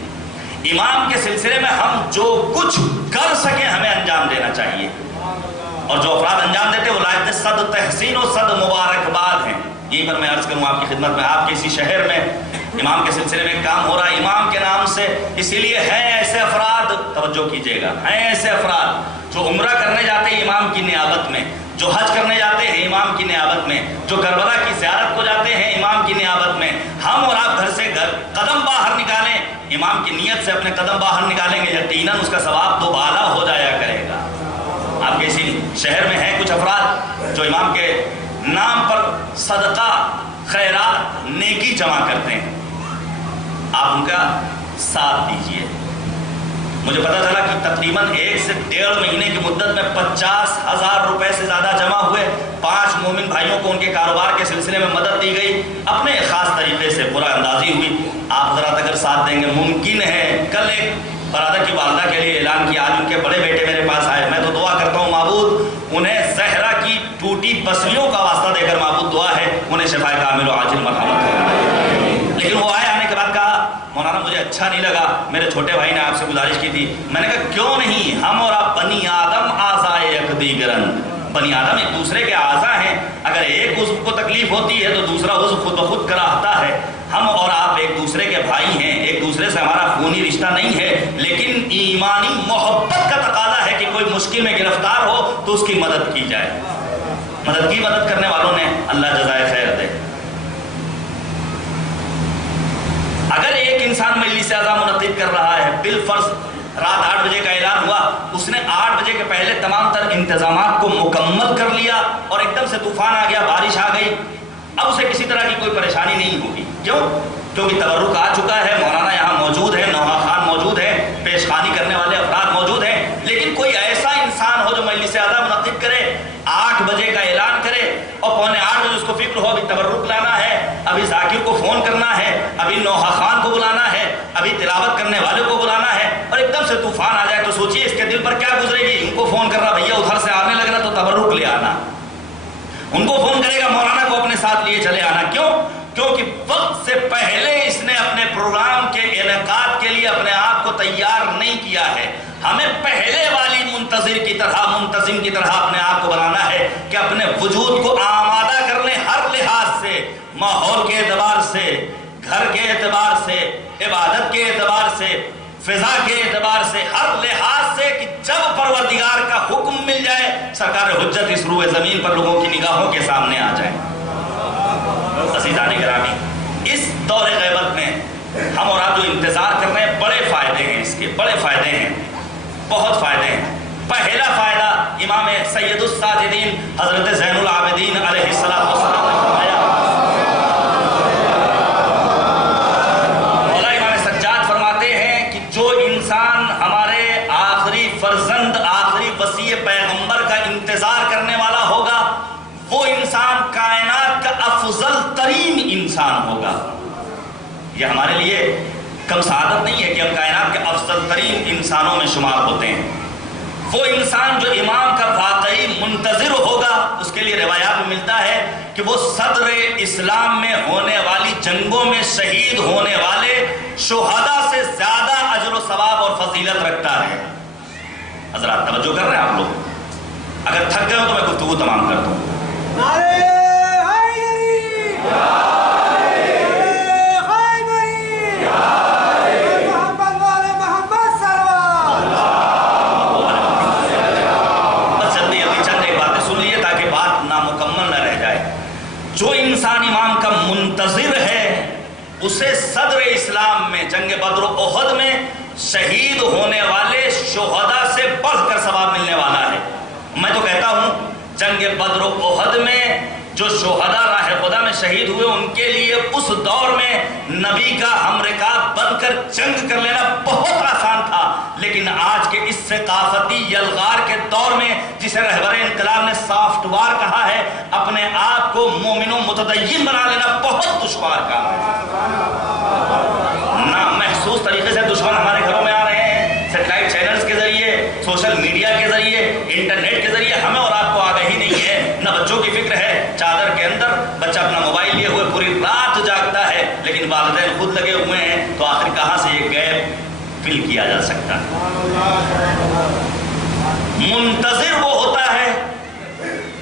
امام کے سلسلے میں ہم جو کچھ کر سکیں ہمیں انجام دینا چاہیے، اور جو افراد انجام دیتے وہ لائق صد تحسین و صد مبارکباد ہیں۔ یہیں پر میں عرض کروں آپ کی خدمت میں، آپ کے اسی شہر میں امام کے سلسلے میں کام ہو رہا ہے امام کے نام سے، اسی لیے ہیں ایسے افراد، توجہ کیجئے گا، ہیں ایسے افراد جو عمرہ کرنے جاتے ہیں امام کی نیابت میں، جو حج کرنے جاتے ہیں امام کی نیابت میں، جو کربلا کی زیارت کو جاتے ہیں امام کی نیابت میں۔ ہم اور آپ گھر سے قدم باہر نکالیں، امام کی نیت سے اپنے قدم باہر نکالیں گے، یقیناً اس کا ثواب 2 بالا ہو جایا کرے گا۔ آپ کے اسی شہر میں ہیں کچھ افراد جو امام کے نام پر صدقہ، خیرات، نیکی جمع کرتے ہیں، آپ ان کا ساتھ دیجئے۔ مجھے پتا چلا کہ تقریباً 1 سے 1.5 مہینے کی مدت میں 50,000 روپے سے زیادہ جمع ہوئے۔ 5 مومن بھائیوں کو ان کے کاروبار کے سلسلے میں مدد دی گئی، اپنے خاص طریقے سے پورا اندازی ہوئی۔ آپ ذرا اگر ساتھ دیں گے، ممکن ہے کل ایک برادر کی والدہ کے لیے اعلان کیا، آج ان کے بڑے بیٹے میرے پاس آئے، میں تو دعا کرتا ہوں معبود انہیں زہرا کی ٹوٹی بسلیوں کا واسطہ دے کر، معبود دعا ہے انہیں شفا کامل و عاجل مرحمت فرمائے۔ لیکن وہ آئے، آنے کے بعد کہا مولانا مجھے اچھا نہیں لگا، میرے چھوٹے بھائی نے آپ سے گزارش کی تھی۔ میں نے کہا کیوں نہیں، ہم اور آپ بنی آدم اعضائے یکدیگرن، بنی آدم ایک دوسرے کے اعضاء ہیں، اگر ایک عضو کو تکلیف ہوتی ہے تو دوسرا عضو خود بخود کراہتا ہے۔ ہم اور آپ ایک دوسرے کے بھائی ہیں، ایک دوسرے سے ہمارا خونی رشتہ نہیں ہے، لیکن ایمانی محبت کا تقاضا ہے کہ کوئی مشکل میں گرفتار ہو تو اس کی مدد کی جائے۔ مدد کرنے والوں نے اللہ جزائے خیر دے۔ اگر ایک انسان مجلس اعزا منعقد کر رہا ہے، بالفرض رات 8 بجے کا اعلان ہوا، اس نے 8 بجے کے پہلے تمام تر انتظامات کو مکمل کر لیا اور ایک دم سے طوفان آ گیا، بارش آ گئی، اب اسے کسی طرح کی کوئی پریشانی نہیں ہوگی۔ کیوں؟ کیونکہ تبرک آ چکا ہے، مولانا یہاں موجود ہے، نوحہ خان موجود ہے، پیشخوانی کرنے والے افراد موجود ہیں۔ لیکن کوئی ایسا انسان ہو جو مجلس اعزا منعقد کرے، 8 بجے کا اعلان کرے اور 7:45 بجے اس کو فکر ہو ابھی تبرک لانا ہے، ابھی ذاکر کو فون کرنا ہے، ابھی نوحہ خان کو بلانا ہے، ابھی تلاوت کرنے والے کو بلانا ہے، اور ایک دم سے طوفان آ جائے تو سوچیے اس کے دل پر کیا گزرے گی۔ ان کو فون کر رہا بھیا ادھر سے آنے لگنا تو تبرک لے آنا، ان کو فون کرے گا مولانا کو اپنے ساتھ لیے چلے آنا۔ کیوں؟ کیونکہ وقت سے پہلے اس نے اپنے پروگرام کے انعقاد کے لیے اپنے آپ کو تیار نہیں کیا ہے۔ ہمیں پہلے والی منتظر منتظر کی طرح، منتظم کی طرح اپنے آپ کو بنانا ہے کہ اپنے وجود کو آمادہ کر لیں ہر لحاظ سے، ماحول کے اعتبار سے، گھر کے اعتبار سے، عبادت کے اعتبار سے، فضا کے اعتبار سے، ہر لحاظ سے، کہ جب پروردگار کا حکم مل جائے سرکار حجت اس روئے زمین پر لوگوں کی نگاہوں کے سامنے آ جائے۔ عزیزان گرامی، اس دور غیبت میں ہم اور آپ جو انتظار کر رہے ہیں، بڑے فائدے ہیں، اس کے بڑے فائدے ہیں، بہت فائدے ہیں۔ پہلا فائدہ امام سید الساجدین حضرت زین العابدین علیہ السلام نے فرمایا، مولا امام سجاد فرماتے ہیں کہ جو انسان ہمارے آخری فرزند، آخری وصی پیغمبر کا انتظار کرنے والا ہوگا، وہ انسان کائنات کا افضل ترین انسان ہوگا۔ یہ ہمارے لیے کم سعادت نہیں ہے کہ ہم کائنات کے افضل ترین انسانوں میں شمار ہوتے ہیں۔ وہ انسان جو امام کا واقعی منتظر ہوگا، اس کے لیے روایات میں ملتا ہے کہ وہ صدر اسلام میں ہونے والی جنگوں میں شہید ہونے والے شہداء سے زیادہ اجر و ثواب اور فضیلت رکھتا ہے۔ حضرات توجہ کر رہے ہیں آپ لوگ؟ اگر تھک گئے ہو تو میں گفتگو تمام کر دوں۔ جو انسان امام کا منتظر ہے اسے صدر اسلام میں جنگ بدر و احد میں شہید ہونے والے شہداء سے بڑھ کر ثواب ملنے والا ہے۔ میں تو کہتا ہوں جنگ بدر و احد میں جو شہداء راہ خدا میں شہید ہوئے، ان کے لیے اس دور میں نبی کا ہم رکاب بن کر جنگ کر لینا بہت آسان تھا، لیکن آج کے اس ثقافتی یلغار کے دور میں جسے رہبر انقلاب نے سافٹ وار کہا ہے، اپنے آپ کو مومن و متدین بنا لینا بہت دشوار کام ہے۔ نامحسوس طریقے سے دشمن ہمارے گھروں میں آ رہے ہیں، سیٹلائٹ چینلز کے ذریعے، سوشل میڈیا کے ذریعے، انٹرنیٹ کے ذریعے۔ ہمیں اور آپ کو آگاہی نہیں ہے، نہ بچوں کی فکر ہے۔ چادر کے اندر بچہ اپنا موبائل لیے ہوئے پوری رات جاگتا ہے، لیکن والدین خود لگے ہوئے ہیں، تو آخر کہاں سے یہ گیپ فل کیا جا سکتا ہے؟ منتظر وہ ہوتا ہے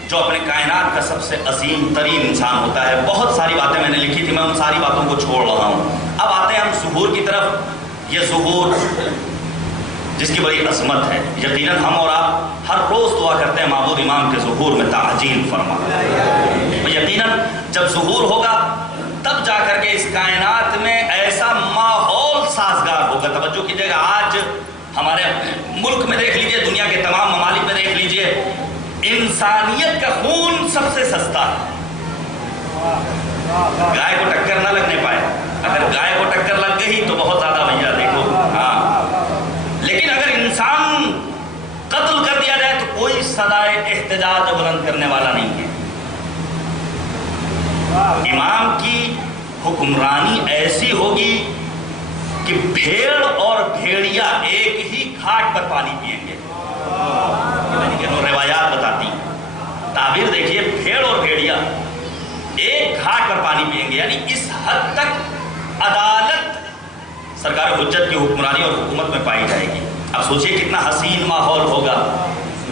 جو اپنے کائنات کا سب سے عظیم ترین انسان ہوتا ہے۔ بہت ساری باتیں میں نے لکھی تھی، میں ان ساری باتوں کو چھوڑ رہا ہوں۔ اب آتے ہیں ہم ظہور کی طرف۔ یہ ظہور جس کی بڑی عظمت ہے، یقیناً ہم اور آپ ہر روز دعا کرتے ہیں معبود امام کے ظہور میں تعجیل فرما۔ یقیناً جب ظہور ہوگا تب جا کر کے اس کائنات میں ایسا ماحول سازگار ہوگا۔ توجہ کیجیے گا، آج ہمارے ملک میں دیکھ لیجئے، دنیا کے تمام ممالک میں دیکھ لیجئے، انسانیت کا خون سب سے سستا ہے۔ گائے کو ٹکر نہ لگنے پائے، اگر گائے کو ٹکر لگ گئی تو بہت زیادہ بھیا دیکھو، ہاں، لیکن اگر انسان قتل کر دیا جائے تو کوئی صدائے احتجاج بلند کرنے والا نہیں ہے۔ امام کی حکمرانی ایسی ہوگی کہ بھیڑ اور بھیڑیا ایک ہی گھاٹ پر پانی پیئیں گے۔ روایات بتاتی ہیں، تعبیر دیکھیے، بھیڑ اور بھیڑیا ایک گھاٹ پر پانی پیئیں گے، یعنی اس حد تک عدالت سرکار حجت کی حکمرانی اور حکومت میں پائی جائے گی۔ اب سوچئے کتنا حسین ماحول ہوگا،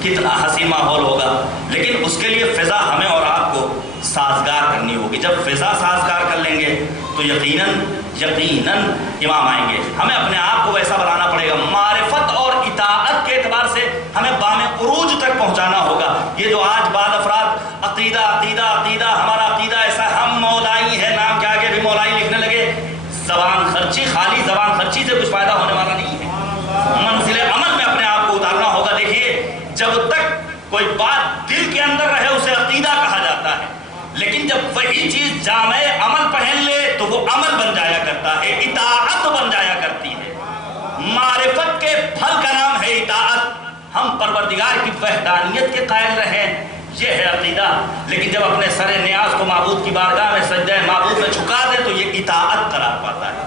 کتنا حسین ماحول ہوگا، لیکن اس کے لیے فضا ہمیں اور آپ کو سازگار کرنی ہوگی۔ جب فضا سازگار کر لیں گے تو یقیناً امام آئیں گے۔ ہمیں اپنے آپ کو ویسا بنانا پڑے گا، معرفت اور اطاعت کے اعتبار سے ہمیں بام عروج تک پہنچانا ہوگا۔ یہ جو آج بعض افراد عقیدہ عقیدہ عقیدہ، ہمارا عقیدہ ایسا، ہم مولائی ہیں، نام کے آگے بھی مولائی لکھنے لگے، زبان خرچی، خالی زبان خرچی سے کچھ فائدہ ہونے والا نہیں ہے۔ منزل عمل میں اپنے آپ کو اتارنا ہوگا۔ دیکھیے، جب تک کوئی بات دل کے اندر رہے اسے عقیدہ کہا جاتا ہے، لیکن جب وہی چیز جامع عمل پہن لے تو وہ عمل بن جایا کرتا ہے، اطاعت بن جایا کرتی ہے۔ معرفت کے پھل کا نام ہے اطاعت۔ ہم پروردگار کی وحدانیت کے قائل رہیں، یہ ہے عقیدہ، لیکن جب اپنے سر نیاز کو معبود کی بارگاہ میں سجدہ معبود میں جھکا دے تو یہ اطاعت قرار پاتا ہے،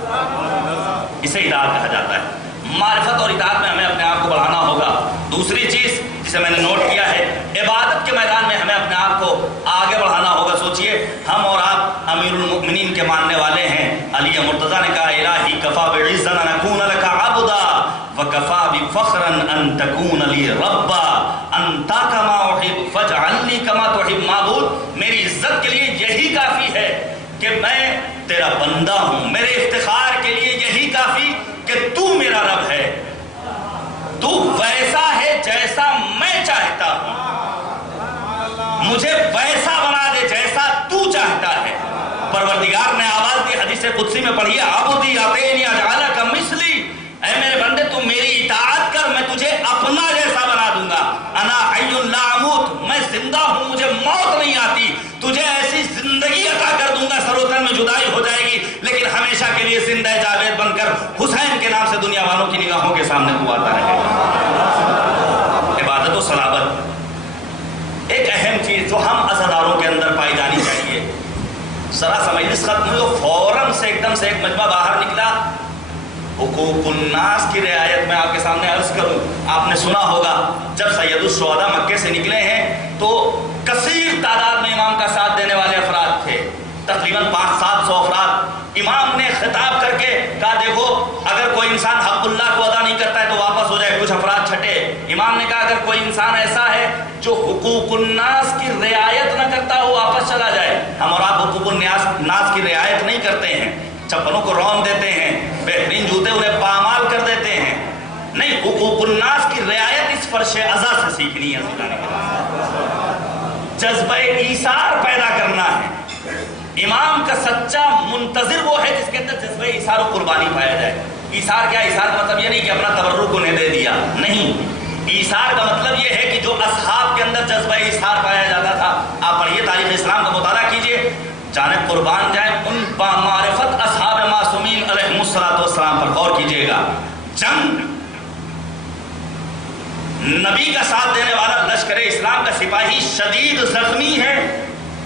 اسے اطاعت کہا جاتا ہے۔ معرفت اور اطاعت میں ہمیں اپنے آپ کو بڑھانا ہوگا۔ دوسری چیز جسے میں نے نوٹ کیا ہے، عبادت کے میدان میں ہمیں اپنے آپ کو آگے بڑھانا ہوگا۔ سوچئے، ہم اور آپ امیر المؤمنین کے ماننے والے ہیں۔ علی مرتضیٰ نے کہا، الہی کفا بعزا ان اکون لک عبدا وَكَفَى بِفَخْرًا أَن تَكُونَ لِي رَبًّا أَنْتَ كَمَا أُحِبُّ فَاجْعَلْنِي كَمَا تُحِبُّ۔ معبود میری عزت کے لیے یہی کافی ہے کہ میں تیرا بندہ ہوں، میرے افتخار کے لیے یہی کافی کہ تو میرا رب ہے، تو ویسا ہے جیسا میں چاہتا ہوں، مجھے ویسا بنا دے جیسا تو چاہتا ہے۔ پروردگار نے آواز دی، حدیث قدسی میں پڑھی، عبدی اطیعنی اجعلک مثلی، اے میرے بندے تو میری اطاعت کر، میں تجھے اپنا جیسا بنا دوں گا۔ انا حی لا اموت، میں زندہ ہوں، مجھے موت نہیں آتی، تجھے ایسی زندگی عطا کر دوں گا، سروتن میں جدائی ہو جائے گی لیکن ہمیشہ کے لیے زندہ جاوید بن کر حسین کے نام سے دنیا والوں کی نگاہوں کے سامنے تو آتا رہے گا۔ عبادت و صلابت ایک اہم چیز جو ہم عزاداروں کے اندر پائی جانی چاہیے۔ ذرا سا مجلس ختم ہوئی، فوراً سے ایک دم سے ایک مجمع باہر نکلا۔ حقوق الناس کی رعایت میں آپ کے سامنے عرض کروں، آپ نے سنا ہوگا جب سید الشہداء مکے سے نکلے ہیں تو کثیر تعداد میں امام کا ساتھ دینے والے افراد تھے، تقریباً 500-700 افراد۔ امام نے خطاب کر کے کہا دیکھو اگر کوئی انسان حق اللہ کو ادا نہیں کرتا ہے تو واپس ہو جائے، کچھ افراد چھٹے۔ امام نے کہا اگر کوئی انسان ایسا ہے جو حقوق الناس کی رعایت نہ کرتا ہو واپس چلا جائے۔ ہم اور آپ حقوق الناس کی رعایت نہیں کرتے ہیں، چپلوں کو رون دیتے ہیں، بہترین جوتے انہیں پامال کر دیتے ہیں، نہیں، حقوق الناس کی رعایت اس فرش ازا سے سیکھنی ہے۔ جذبہ ایثار پیدا کرنا ہے۔ امام کا سچا منتظر وہ ہے جس کے اندر جذبہ ایثار و قربانی پایا جائے۔ ایثار کیا؟ ایثار کا مطلب یہ نہیں کہ اپنا تبرک انہیں دے دیا، نہیں، ایثار کا مطلب یہ ہے کہ جو اصحاب کے اندر جذبہ ایثار پایا جاتا تھا، آپ پڑھیے تاریخ اسلام کا مطالعہ کیجئے، جانب قربان جائیں ان بامعرفت اصحاب معصومین علیہم السلام پر غور کیجئے گا۔ جنگ نبی کا ساتھ دینے والا لشکر اسلام کا سپاہی شدید زخمی ہے،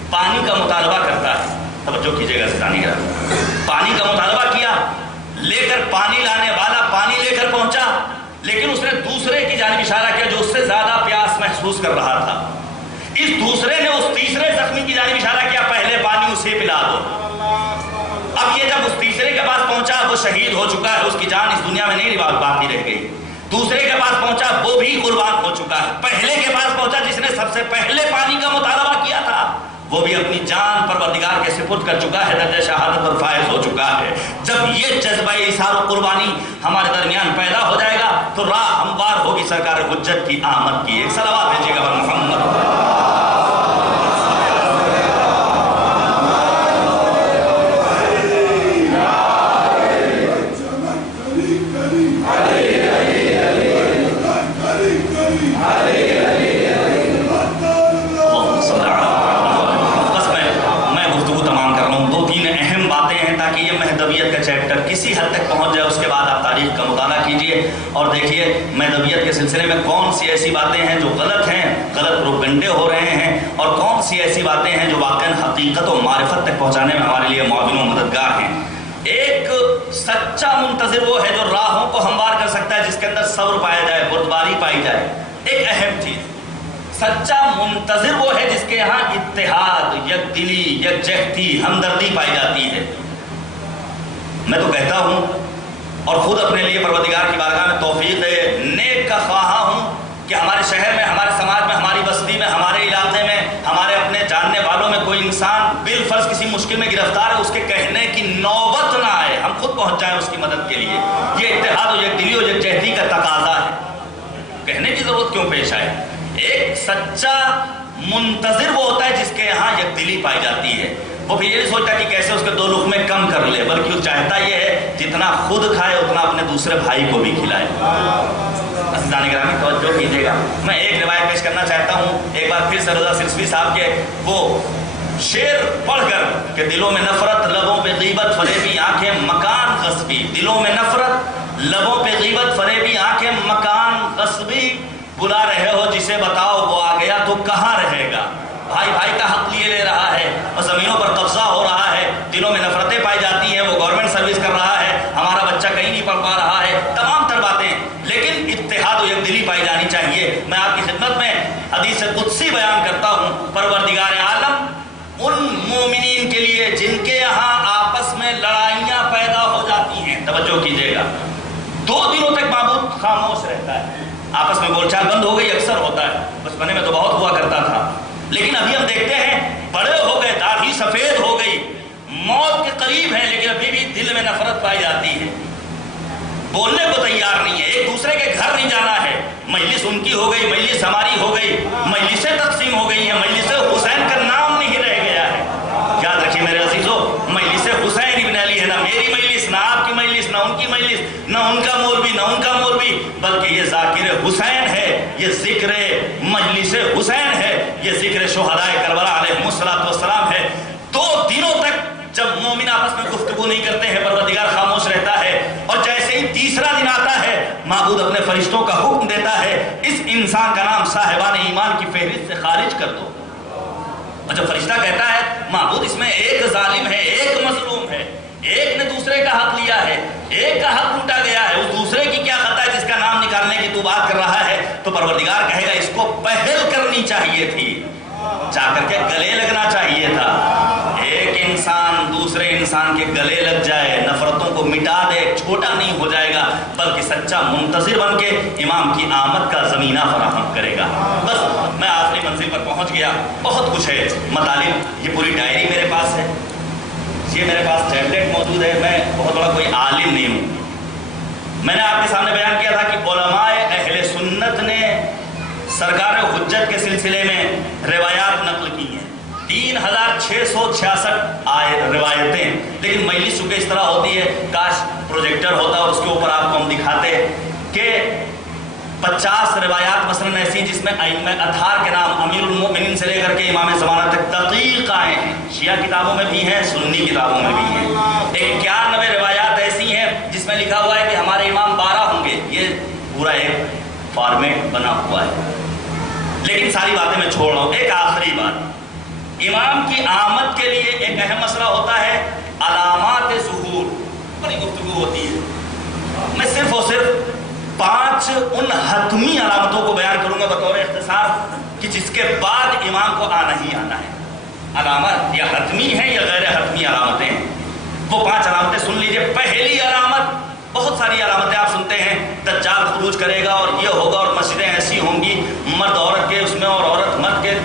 پانی کا مطالبہ کرتا ہے، توجہ کیجئے گا سکھانے کا، پانی کا مطالبہ کیا، لے کر پانی لانے والا پانی لے کر پہنچا، لیکن اس نے دوسرے کی جانب اشارہ کیا جو اس سے زیادہ پیاس محسوس کر رہا تھا۔ اس دوسرے نے اس تیسرے زخمی کی جانب اشارہ کیا، پہلے پانی اسے پلا دو۔ اب یہ جب اس تیسرے کے پاس پہنچا وہ شہید ہو چکا ہے، اس کی جان اس دنیا میں نہیں باقی رہ گئی۔ دوسرے کے پاس پہنچا وہ بھی قربان ہو چکا ہے۔ پہلے کے پاس پہنچا جس نے سب سے پہلے پانی کا مطالبہ کیا تھا، وہ بھی اپنی جان پروردگار کے سپرد کر چکا ہے، درجہ شہادت پر فائز ہو چکا ہے۔ جب یہ جذبہ ایثار و قربانی ہمارے درمیان پیدا ہو جائے گا تو راہ ہموار ہوگی سرکار حجت کی آمد کی۔ ایک صلوات بھیجیے گا محمد۔ کسی حد تک پہنچ جائے اس کے بعد آپ تاریخ کا مطالعہ کیجئے اور دیکھیے مہدویت کے سلسلے میں کون سی ایسی باتیں ہیں جو غلط ہیں، غلط پروپیگنڈے ہو رہے ہیں، اور کون سی ایسی باتیں ہیں جو واقعاً حقیقت و معرفت تک پہنچانے میں ہمارے لیے معاون و مددگار ہیں۔ ایک سچا منتظر وہ ہے جو راہوں کو ہموار کر سکتا ہے، جس کے اندر صبر پایا جائے، بردباری پائی جائے۔ ایک اہم چیز، سچا منتظر وہ ہے جس کے یہاں اتحاد، یک دلی، یکجہتی، ہمدردی پائی جاتی ہے۔ میں تو کہتا ہوں اور خود اپنے لیے پروردگار کی بارگاہ میں توفیق نیک کا خواہاں ہوں کہ ہمارے شہر میں، ہمارے سماج میں، ہماری بستی میں، ہمارے علاقے میں، ہمارے اپنے جاننے والوں میں کوئی انسان بالفرض کسی مشکل میں گرفتار ہے، اس کے کہنے کی نوبت نہ آئے، ہم خود پہنچ جائیں اس کی مدد کے لیے۔ یہ اتحاد و یکدلی و یکجہتی کا تقاضا ہے، کہنے کی ضرورت کیوں پیش آئے۔ ایک سچا منتظر وہ ہوتا ہے جس کے یہاں یکدلی پائی جاتی ہے، وہ بھی یہ نہیں سوچتا کہ کیسے اس کے دو لقمے کم کر لے، بلکہ وہ چاہتا یہ ہے جتنا خود کھائے اتنا اپنے دوسرے بھائی کو بھی کھلائے۔ عزیزان گرامی توجہ کیجیے گا، میں ایک روایت پیش کرنا چاہتا ہوں، ایک بار پھر سے رضا سرسوی صاحب کے وہ شعر پڑھ کر کہ دلوں میں نفرت، لبوں پہ غیبت، فریبی آنکھیں، مکان غصبی، دلوں میں نفرت، لبوں پہ غیبت، فریبی آنکھیں، مکان غصبی، بلا رہے ہو جسے بتاؤ وہ آ گیا تو کہاں رہے گا۔ بھائی بھائی کا حق لیے لے رہا ہے اور زمینوں پر قبضہ ہو رہا ہے، دلوں میں نفرتیں پائی جاتی ہیں، وہ گورنمنٹ سروس کر رہا ہے، ہمارا بچہ کہیں نہیں پڑھ پا رہا ہے، تمام تر باتیں، لیکن اتحاد و یکدلی پائی جانی چاہیے۔ میں آپ کی خدمت میں حدیث قدسی بیان کرتا ہوں، پروردگار عالم ان مومنین کے لیے جن کے یہاں آپس میں لڑائیاں پیدا ہو جاتی ہیں، توجہ کیجیے گا، 2 دنوں تک معبود خاموش رہتا ہے، آپس میں بول چال بند ہو گئی، اکثر ہوتا ہے، بچپنے میں تو بہت ہوا کرتا تھا، لیکن ابھی ہم دیکھتے ہیں بڑے ہو گئے، داڑھی سفید ہو گئی، موت کے قریب ہے، لیکن ابھی بھی دل میں نفرت پائی جاتی ہے، بولنے کو تیار نہیں ہے، ایک دوسرے کے گھر نہیں جانا ہے، مجلس ان کی ہو گئی، مجلس ہماری ہو گئی، مجلسیں تقسیم ہو گئی ہیں، مجلس حسین کا نام نہیں رہ گیا ہے۔ یاد رکھیے میرے عزیزو، مجلس حسین ابن علی ہے، نہ میری مجلس، نہ آپ کی مجلس، نہ ان کی مجلس، نہ ان کا مولوی، نہ ان کا مولوی، بلکہ یہ ذاکر حسین ہے، یہ ذکر مجلس حسین ہے، یہ ذکر شہدائے کربلا علیہ السلام ہے۔ 2 دنوں تک جب مومن آپس میں گفتگو نہیں کرتے ہیں، پروردگار خاموش رہتا ہے، اور جیسے ہی تیسرا دن آتا ہے، معبود اپنے فرشتوں کا حکم دیتا ہے، اس انسان کا نام صاحبان ایمان کی فہرست سے خارج کر دو۔ اور جب فرشتہ کہتا ہے معبود اس میں ایک ظالم ہے، ایک مظلوم ہے، ایک نے دوسرے کا حق لیا ہے، ایک کا حق لوٹا گیا ہے، اس دوسرے کی کیا خطا ہے جس کا نام نکالنے کی تو بات کر رہا ہے، تو پروردگار کہے گا اس کو پہل کرنی چاہیے تھی، جا کر کے گلے لگنا چاہیے تھا۔ ایک انسان دوسرے انسان کے گلے لگ جائے، نفرتوں کو مٹا دے، چھوٹا نہیں ہو جائے گا، بلکہ سچا منتظر بن کے امام کی آمد کا زمینہ فراہم کرے گا۔ بس میں آخری منزل پر پہنچ گیا، بہت کچھ ہے مطالب، یہ پوری ڈائری میرے پاس ہے، یہ میرے پاس ٹیبلٹ موجود ہے، میں بہت بڑا کوئی عالم نہیں ہوں۔ میں نے آپ کے سامنے بیان کیا تھا کہ علماء اہل سنت نے سرکار حجت کے سلسلے میں روایات نقل کی ہیں، 3666 روایتیں، لیکن مجلس چونکہ اس طرح ہوتی ہے، کاش پروجیکٹر ہوتا اور اس کے اوپر آپ کو ہم دکھاتے کہ 50 روایات مثلاً ایسی جس میں ائمہ اطہار کے نام امیر المؤمنین سے لے کر کے امام زمانہ تک دقیق آئے ہیں، شیعہ کتابوں میں بھی ہیں، سنی کتابوں میں بھی ہیں۔ 91 روایات ایسی ہیں جس میں لکھا ہوا ہے کہ ہمارے امام 12 ہوں گے، یہ پورا ایک فارمیٹ بنا ہوا ہے، لیکن ساری باتیں میں چھوڑ رہا ہوں۔ ایک آخری بات، امام کی آمد کے لیے ایک اہم مسئلہ ہوتا ہے علامات ظہور، بڑی گفتگو ہوتی ہے، میں صرف اور صرف 5 ان حتمی علامتوں کو بیان کروں گا بطور اختصار کہ جس کے بعد امام کو آنا ہی آنا ہے۔ علامت یا حتمی ہیں یا غیر حتمی علامتیں، وہ 5 علامتیں سن لیجئے۔ پہلی علامت، بہت ساری علامتیں آپ سنتے ہیں، دجال خروج کرے گا اور یہ ہوگا اور مسجدیں ایسی ہوں گی، مرد عورت کے اس میں اور عورت مرد کے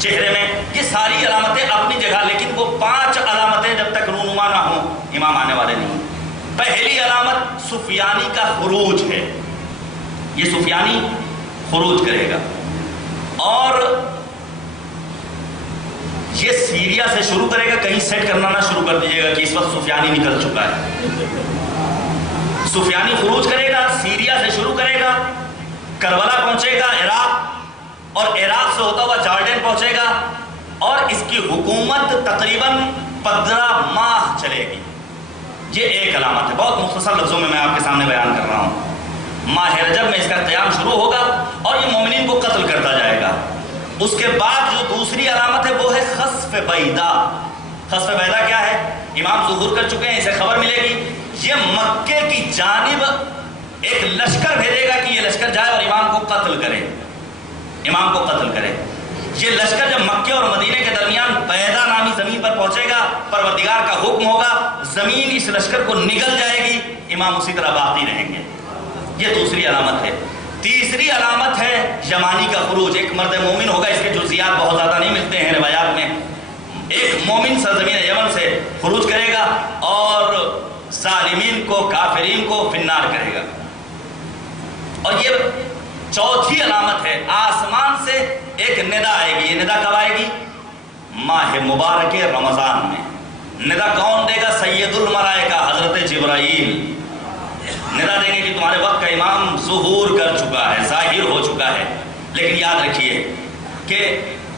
چہرے میں، یہ ساری علامتیں اپنی جگہ، لیکن وہ 5 علامتیں جب تک رونما نہ ہوں امام آنے والے نہیں۔ پہلی علامت سفیانی کا خروج ہے، یہ سفیانی خروج کرے گا، اور یہ سیریا سے شروع کرے گا، کہیں سیٹ کرنا نہ شروع کر دیجیے گا کہ اس وقت سفیانی نکل چکا ہے۔ سفیانی خروج کرے گا، سیریا سے شروع کرے گا، کربلا پہنچے گا، عراق، اور عراق سے ہوتا ہوا جارڈن پہنچے گا، اور اس کی حکومت تقریباً 15 ماہ چلے گی۔ یہ ایک علامت ہے، بہت مختصر لفظوں میں آپ کے سامنے بیان کر رہا ہوں۔ ماہ رجب میں اس کا قیام شروع ہوگا اور یہ مومنین کو قتل کرتا جائے گا۔ اس کے بعد جو دوسری علامت ہے وہ ہے خسف بیدا۔ خسف بیدا کیا ہے؟ امام ظہور کر چکے ہیں، اسے خبر ملے گی، یہ مکے کی جانب ایک لشکر بھیجے گا کہ یہ لشکر جائے اور امام کو قتل کرے، امام کو قتل کرے۔ یہ لشکر جب مکے اور مدینے کے درمیان بیدا نامی زمین پر پہنچے گا، پروردگار کا حکم ہوگا، زمین اس لشکر کو نگل جائے گی، امام اسی طرح باقی رہیں گے۔ یہ دوسری علامت ہے۔ تیسری علامت ہے یمانی کا خروج، ایک مرد مومن ہوگا، اس کے جزیات بہت زیادہ نہیں ملتے ہیں روایات میں، ایک مومن سرزمین یمن سے خروج کرے گا اور ظالمین کو، کافرین کو فنار کرے گا۔ اور یہ چوتھی علامت ہے، آسمان سے ایک ندا آئے گی۔ یہ ندا کب آئے گی؟ ماہ مبارک رمضان میں۔ ندا کون دے گا؟ سید الملائکہ حضرت جبرائیل ندا دیں گے کہ تمہارے وقت کا امام ظہور کر چکا ہے، ظاہر ہو چکا ہے۔ لیکن یاد رکھیے کہ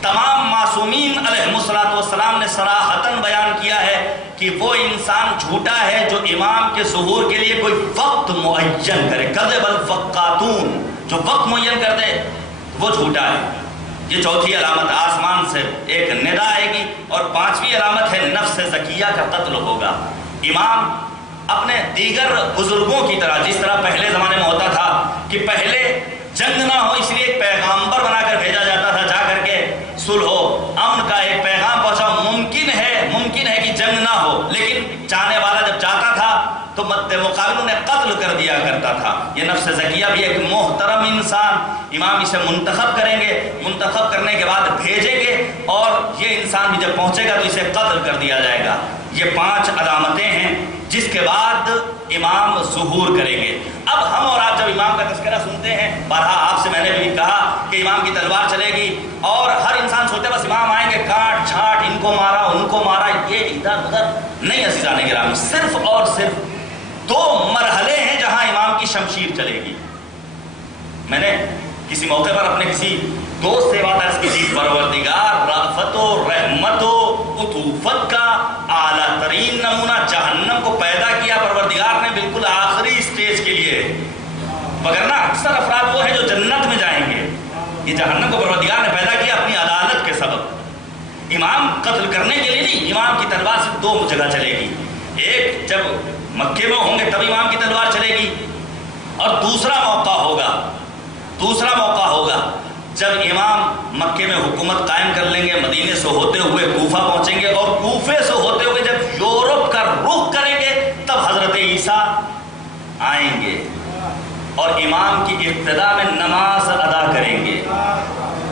تمام معصومین علیہ السلام نے صراحتاً بیان کیا ہے کہ وہ انسان جھوٹا ہے جو امام کے ظہور کے لیے کوئی وقت معین کرے، کذب الفقاتون، جو وقت معین کر دے وہ جھوٹا ہے۔ یہ چوتھی علامت، آسمان سے ایک ندا آئے گی۔ اور 5ویں علامت ہے نفس زکیہ کا قتل ہوگا۔ امام اپنے دیگر بزرگوں کی طرح، جس طرح پہلے زمانے میں ہوتا تھا کہ پہلے جنگ نہ ہو اس لیے ایک پیغامبر بنا کر بھیجا جاتا تھا، جا کر کے صلح و امن کا ایک پیغام پہنچاؤ۔ ممکن ہے کہ جنگ نہ ہو، لیکن چاہنے والا جب جاتا تھا تو مد مقابل انہیں قتل کر دیا کرتا تھا۔ یہ نفس زکیہ بھی ایک محترم انسان، امام اسے منتخب کریں گے، منتخب کرنے کے بعد بھیجیں گے اور یہ انسان بھی جب پہنچے گا تو اسے قتل کر دیا جائے گا۔ یہ 5 علامتیں ہیں جس کے بعد امام ظہور کریں گے۔ اب ہم اور آپ جب امام کا تذکرہ سنتے ہیں، بارہا آپ سے میں نے بھی کہا کہ امام کی تلوار چلے گی اور ہر انسان سوچتا ہے بس امام آئیں گے کاٹ چھاٹ، ان کو مارا ان کو مارا، یہ ادھر ادھر نہیں عزیزان گرامی، صرف اور صرف 2 مرحلے ہیں جہاں امام کی شمشیر چلے گی۔ میں نے کسی موقع پر اپنے کسی دوست سے بات عرض کی تھی، پروردگار رأفت و رحمت و عطوفت کا اعلیٰ ترین نمونہ جہنم کو پیدا کیا پروردگار نے بالکل آخری اسٹیج کے لیے، وگرنہ اکثر افراد وہ ہیں جو جنت میں جائیں گے، یہ جہنم کو پروردگار نے پیدا کیا اپنی عدالت کے سبب۔ امام قتل کرنے کے لیے نہیں، امام کی تلوار سے 2 جگہ چلے گی، ایک جب مکے میں ہوں گے تب امام کی تلوار چلے گی، اور دوسرا موقع ہوگا جب امام مکے میں حکومت قائم کر لیں گے، مدینے سے ہوتے ہوئے کوفہ پہنچیں گے اور کوفے سے ہوتے ہوئے جب یورپ کا رخ کریں گے تب حضرت عیسیٰ آئیں گے اور امام کی ابتدا میں نماز ادا کریں گے۔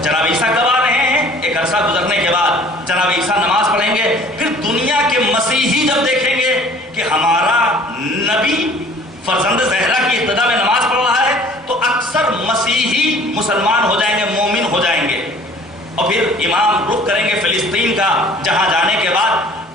جناب عیسیٰ کب آ رہے ہیں؟ ایک عرصہ گزرنے کے بعد جناب عیسیٰ نماز پڑھیں گے، پھر دنیا کے مسیحی جب دیکھیں گے کہ ہمارا نبی فرزند زہرا کی ابتدا میں نماز پڑھ رہا ہے تو اکثر مسیحی مسلمان ہو جائیں گے، مومن ہو جائیں گے، اور پھر امام رخ کریں گے فلسطین کا، جہاں جانے کے بعد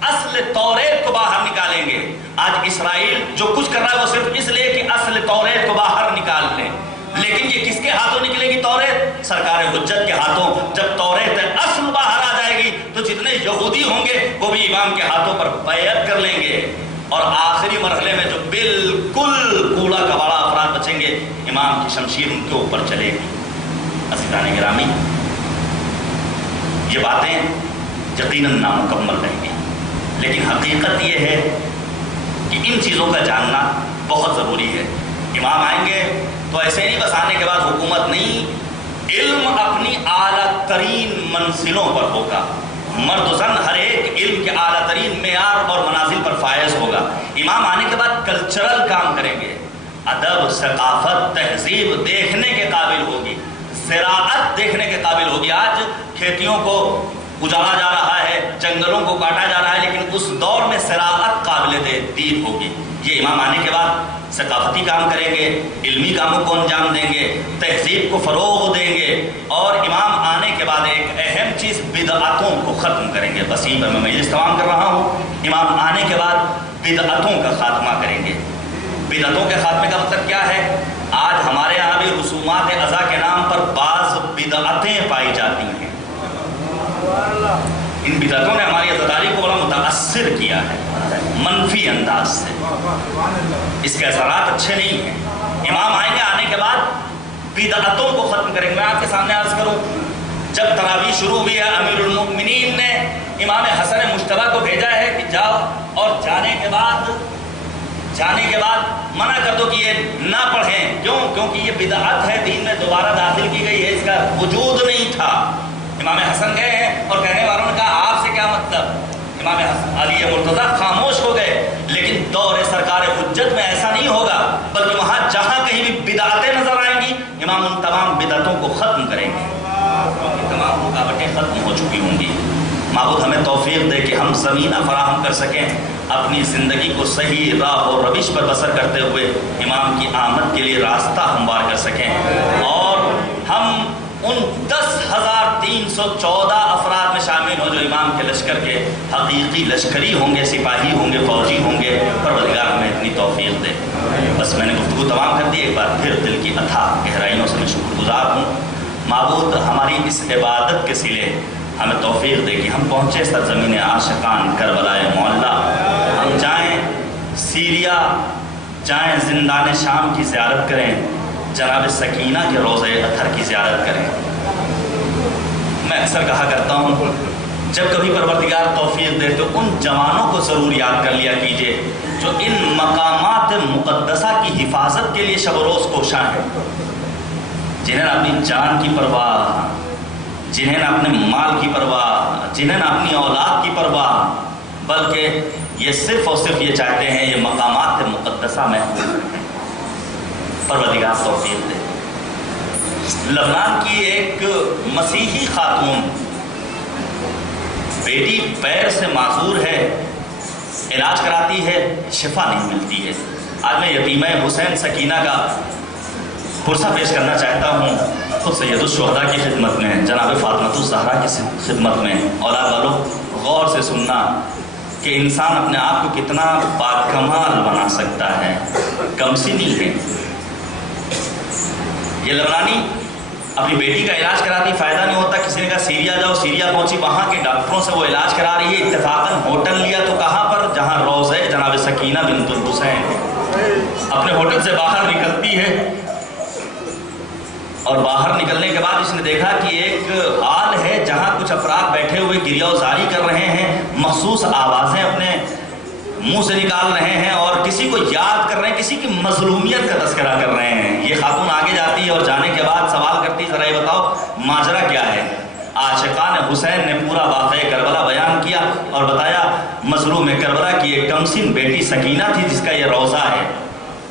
اصل توریت کو باہر نکالیں گے۔ آج اسرائیل جو کچھ کر رہا ہے وہ صرف اس لیے کہ اصل توریت کو باہر نکال لیں، لیکن یہ کس کے ہاتھوں نکلے گی توریت؟ سرکار حجت کے ہاتھوں۔ جب توریت اصل باہر آ جائے گی تو جتنے یہودی ہوں گے وہ بھی امام کے ہاتھوں پر بیعت کر لیں گے، اور آخری مرحلے میں جو بالکل کوڑا کباڑا افراد بچیں گے، امام کی شمشیر ان کے اوپر چلے گی۔ عزیزان گرامی، یہ باتیں یقیناً نامکمل رہیں گی، لیکن حقیقت یہ ہے کہ ان چیزوں کا جاننا بہت ضروری ہے۔ امام آئیں گے تو ایسے نہیں بس آنے کے بعد حکومت نہیں، علم اپنی اعلیٰ ترین منزلوں پر ہوگا، مرد و زن ہر ایک علم کے اعلیٰ ترین معیار اور منازل پر فائز ہوگا۔ امام آنے کے بعد کلچرل کام کریں گے، ادب، ثقافت، تہذیب دیکھنے کے قابل ہوگی، زراعت دیکھنے کے قابل ہوگی۔ آج کھیتیوں کو اجاڑا جا رہا ہے، جنگلوں کو کاٹا جا رہا ہے، لیکن اس دور میں زراعت قابل دید ہوگی۔ یہ امام آنے کے بعد ثقافتی کام کریں گے، علمی کاموں کو انجام دیں گے، تہذیب کو فروغ دیں گے، اور امام آنے کے بعد ایک اہم چیز بدعتوں کو ختم کریں گے۔ بس یہیں پر میں مجلس تمام کر رہا ہوں۔ امام آنے کے بعد بدعتوں کا خاتمہ کریں گے۔ بدعتوں کے خاتمے کا مطلب کیا ہے؟ آج ہمارے یہاں بھی رسومات اضا کے نام پر بعض بدعتیں پائی جاتی ہیں۔ ان بدعتوں نے ہماری عزاداری کو بڑا متاثر کیا ہے منفی انداز سے، اس کے اثرات اچھے نہیں ہیں۔ امام آئیں گے، آنے کے بعد بدعتوں کو ختم کریں گے۔ میں آپ کے سامنے عرض کروں، جب تراویح شروع ہوئی ہے، امیر المؤمنین نے امام حسن مجتبیٰ کو بھیجا ہے کہ جاؤ اور جانے کے بعد منع کر دو کہ یہ نہ پڑھیں۔ کیوں؟ کیونکہ یہ بدعت ہے، دین میں دوبارہ داخل کی گئی ہے، اس کا وجود نہیں تھا۔ امام حسن گئے ہیں اور کہنے والوں نے کہا آپ سے کیا مطلب؟ امام حسن علی مرتضیٰ خاموش ہو گئے، لیکن دور سرکار حجت میں ایسا نہیں ہوگا، بلکہ وہاں جہاں کہیں بھی بدعتیں نظر آئیں گی امام ان تمام بدعتوں کو ختم کریں گے، کیونکہ تمام رکاوٹیں ختم ہو چکی ہوں گی۔ معبود ہمیں توفیق دے کہ ہم زمینہ فراہم کر سکیں اپنی زندگی کو صحیح راہ اور روش پر بسر کرتے ہوئے امام کی آمد کے لیے راستہ ہموار کر سکیں، اور ہم ان 10,314 افراد میں شامل ہوں جو امام کے لشکر کے حقیقی لشکری ہوں گے، سپاہی ہوں گے، فوجی ہوں گے۔ پروردگار ہمیں اتنی توفیق دے۔ بس میں نے گفتگو تمام کر دی۔ ایک بار پھر دل کی اتھاہ گہرائیوں سے میں شکر گزار ہوں۔ معبود ہماری اس عبادت کے سلے ہمیں توفیق دے کہ ہم پہنچے سرزمین عاشقان کربلائے معلیٰ، ہم جائیں سیریا، جائیں زندان شام کی زیارت کریں، جناب سکینہ کے روضہ اطہر کی زیارت کریں۔ میں اکثر کہا کرتا ہوں جب کبھی پروردگار توفیق دے تو ان جوانوں کو ضرور یاد کر لیا کیجئے جو ان مقامات مقدسہ کی حفاظت کے لیے شب و روز کوشاں ہیں، جنہیں نہ اپنی جان کی پرواہ، جنہیں نہ اپنے مال کی پرواہ، جنہیں نہ اپنی اولاد کی پرواہ، بلکہ یہ صرف اور صرف یہ چاہتے ہیں یہ مقامات مقدسہ محفوظ رہیں۔ پروردگار توفیق دے۔ لبنان کی ایک مسیحی خاتون، بیٹی پیر سے معذور ہے، علاج کراتی ہے، شفا نہیں ملتی ہے۔ آج میں یتیمہ حسین سکینہ کا پرسہ پیش کرنا چاہتا ہوں خود سید الشہداء کی خدمت میں، جناب فاطمہ الزہرا کی خدمت میں۔ اولاد والوں، غور سے سننا کہ انسان اپنے آپ کو کتنا باکمال بنا سکتا ہے، کم سنی ہے۔ یہ لبنانی اپنی بیٹی کا علاج کراتی، فائدہ نہیں ہوتا، کسی نے کہا سیریا جاؤ، سیریا پہنچی، وہاں کے ڈاکٹروں سے وہ علاج کرا رہی ہے، اتفاقاً ہوٹل لیا تو کہاں پر؟ جہاں روضہ جناب سکینہ بنت الحسین۔ اپنے ہوٹل سے باہر نکلتی ہے اور باہر نکلنے کے بعد اس نے دیکھا کہ ایک ہال ہے جہاں کچھ افراد بیٹھے ہوئے گریہ وزاری کر رہے ہیں، مخصوص آوازیں اپنے منہ سے نکال رہے ہیں اور کسی کو یاد کر رہے ہیں، کسی کی مظلومیت کا تذکرہ کر رہے ہیں۔ یہ خاتون آگے جاتی ہے اور جانے کے بعد سوال کرتی، ذرا یہ بتاؤ ماجرا کیا ہے؟ عاشقان حسین نے پورا واقعہ کربلا بیان کیا اور بتایا مظلوم کربلا کی ایک کمسن بیٹی سکینہ تھی جس کا یہ روضہ ہے۔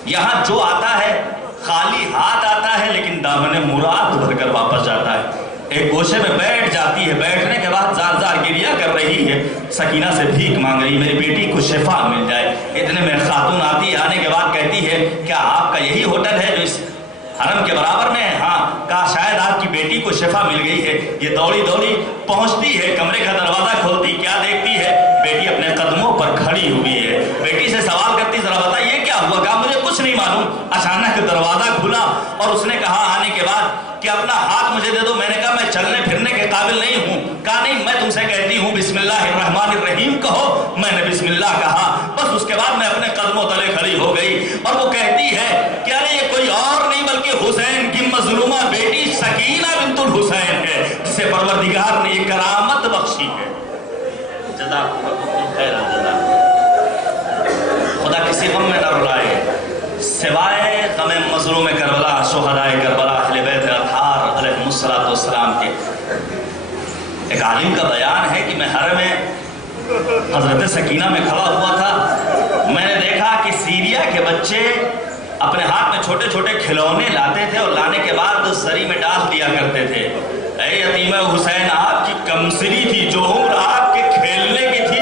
یہاں جو آتا ہے خالی ہاتھ آتا ہے لیکن دامن مراد بھر کر واپس جاتا ہے۔ ایک گوشے میں بیٹھ جاتی ہے، بیٹھنے کے بعد زار زار گریہ کر رہی ہے، سکینہ سے بھیک مانگ رہی، میری بیٹی کو شفا مل جائے۔ اتنے میں خاتون آتی ہے، آنے کے بعد کہتی ہے کیا آپ کا یہی ہوٹل ہے جو اس حرم کے برابر میں ہے؟ ہاں۔ کہا شاید آپ کی بیٹی کو شفا مل گئی ہے۔ یہ دوڑی دوڑی پہنچتی ہے، کمرے کا دروازہ کھولتی، کیا دیکھتی ہے؟ بیٹی اپنے قدموں پر کھڑی ہوئی ہے۔ بیٹی سے سوال کرتی ذرا بتا یہ کیا ہوا؟ کہا مجھے کچھ نہیں معلوم، اچانک دروازہ کھلا اور اس نے کہا آنے کے بعد کہ اپنا ہاتھ مجھے دے دو۔ میں نے کہا میں چلنے پھرنے کے قابل نہیں ہوں۔ کہا نہیں، میں تم سے کہتی ہوں بسم اللہ الرحمن الرحیم کہو۔ میں نے بسم اللہ کہا، بس اس کے بعد میں اپنے قدموں تلے کھڑی ہو گئی اور وہ کہتی ہے کہ ارے یہ کوئی اور نہیں بلکہ حسین کی مظلومہ بیٹی سکینہ بنت الحسین ہے جسے پروردگار نے یہ کرامت بخشی ہے۔ جزاک اللہ خیر الجزا۔ خدا کسی غم میں نہ رلائے سوائے غم مظلوم کربلا، شہدائے کربلا، اہل بیت اطہار علیہ السلام کے۔ ایک عالم کا بیان ہے کہ میں حرم میں حضرت سکینہ میں کھڑا ہوا تھا، میں نے دیکھا کہ سیریا کے بچے اپنے ہاتھ میں چھوٹے چھوٹے کھلونے لاتے تھے اور لانے کے بعد سری میں ڈال دیا کرتے تھے۔ اے یتیمہ حسین، آپ کی کمسری تھی، جو عمر آپ کے کھیلنے کی تھی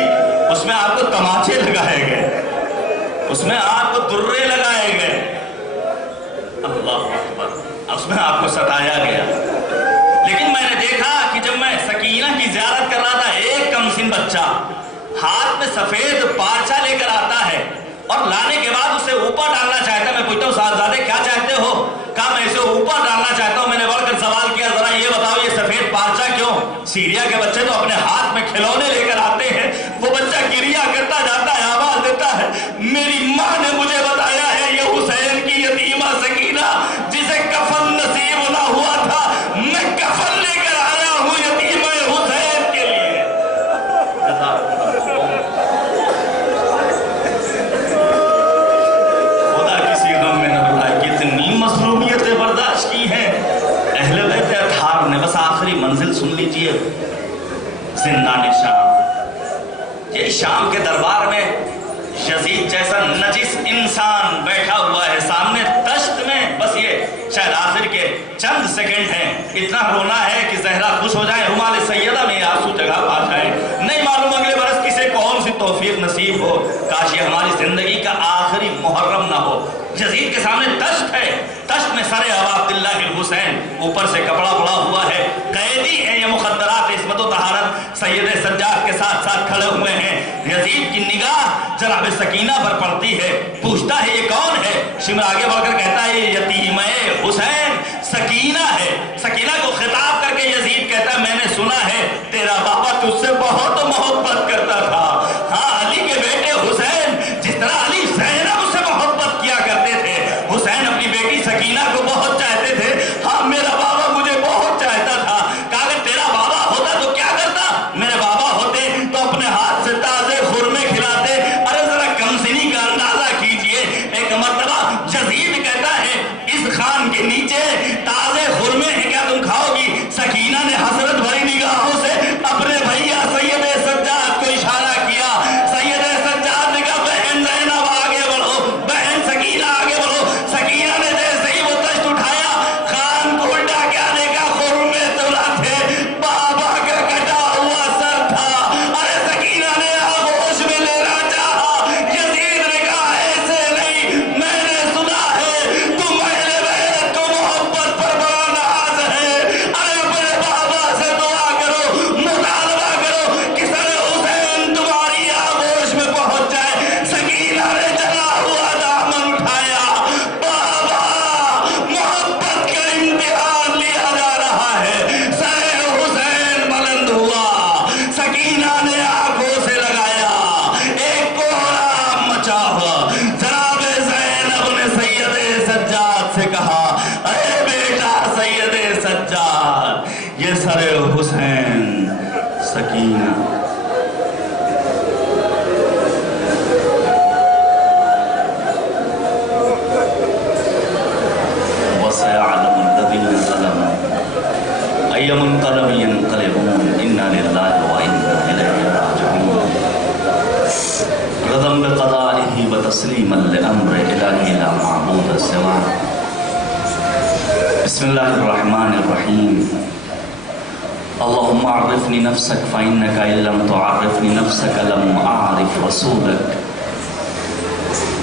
اس میں آپ کو تماچے لگائے گئے، اس میں آپ کو درے لگائے گئے، اللہ اکبر، اس میں آپ کو ستایا گیا۔ لیکن میں نے دیکھا کہ جب میں سکینہ کی زیارت کر رہا تھا، ایک کمسن بچہ ہاتھ میں سفید پارچہ لے کر آتا ہے اور لانے کے بعد اسے اوپر ڈالنا چاہتا ہے۔ میں پوچھتا ہوں صاحبزادے کیا چاہتے ہو؟ کہا میں اسے اوپر ڈالنا چاہتا ہوں۔ میں نے بڑھ کر سوال کیا ذرا یہ بتاؤ یہ سفید پارچہ کیوں؟ سیریا کے بچے تو اپنے ہاتھ میں کھلونے لے کر آتے ہیں، وہ بچہ گریہ کرتا جاتا ہے، آواز دیتا ہے، میری ماں نے مجھے بتایا ہے یہ حسین کی یتیمہ سکینہ جسے کفن نصیب نہ ہوا تھا، میں کفن لے کر آیا ہوں یتیمہ حسین کے لیے۔ خدا کسی غم میں نہ رلائے، کتنی مظلومیتیں برداشت کی ہیں اہل بیت اطہار نے۔ بس آخری منزل سن لیجئے، زندان شام۔ یہ شام کے دربار میں یزید جیسا نجس انسان بیٹھا ہوا ہے سامنے تشت میں، بس یہ شاید آخر کے چند سیکنڈ ہیں، اتنا رونا ہے کہ زہرا خوش ہو جائے، رمال سیدہ میں آنسو جگہ پا جائے، نہیں معلوم اگلے برس کسے کون سی توفیق نصیب ہو، کاش یہ ہماری زندگی کا آخری محرم نہ ہو۔ یزید کے سامنے تشت ہے، تشت میں سر ابا عبداللہ الحسین، اوپر سے کپڑا پڑا ہوا ہے، قیدی ہیں یہ مخدرات عصمت و طہارت سید سجاد کے ساتھ ساتھ کھڑے ہوئے ہیں۔ یزید کی نگاہ جناب سکینہ پر پڑتی ہے، پوچھتا ہے یہ کون ہے؟ شمر آگے بڑھ کر کہتا ہے یہ یتیمہ حسین سکینہ ہے۔ سکینہ کو خطاب کر کے یزید کہتا ہے میں نے سنا ہے تیرا بابا تجھ سے بہت محبت کرتا تھا۔ ہاں علی کے بیٹے حسین، جس طرح علی زینب سے محبت کیا کرتے تھے، حسین اپنی بیٹی سکینہ کو بہت چاہتے تھے۔ ہاں میرا بابا مجھے بہت چاہتا تھا۔ کہا اگر تیرا بابا ہوتا تو کیا کرتا؟ میرے بابا ہوتے تو اپنے ہاتھ سے تازے خرمے کھلاتے۔ ارے ذرا کمسنی کا اندازہ کیجئے، ایک مرتبہ یزید کہتا ہے اس خان کے نیچے تازے خرمے ہیں، کیا تم کھاؤ گی؟ سکینہ نے حسرت بھری نگاہوں سے اپنے بھیا سید سجاد کو اشارہ کیا، سید سجاد، یہ سر حسین سکینہ۔ وَسَيَعْلَمُ الَّذِينَ ظَلَمُوا أَيَّ مُنقَلَبٍ يَنقَلِبُونَ إِنَّا لِلَّهِ وَإِنَّا إِلَيْهِ راجعون۔ رضا بقضائه وتسليما لأمر إلهي لا معبود سواه۔ بسم الله الرحمن الرحيم۔ اللهم عرفني نفسك فإنك إن لم تعرفني نفسك لم أعرف رسولك۔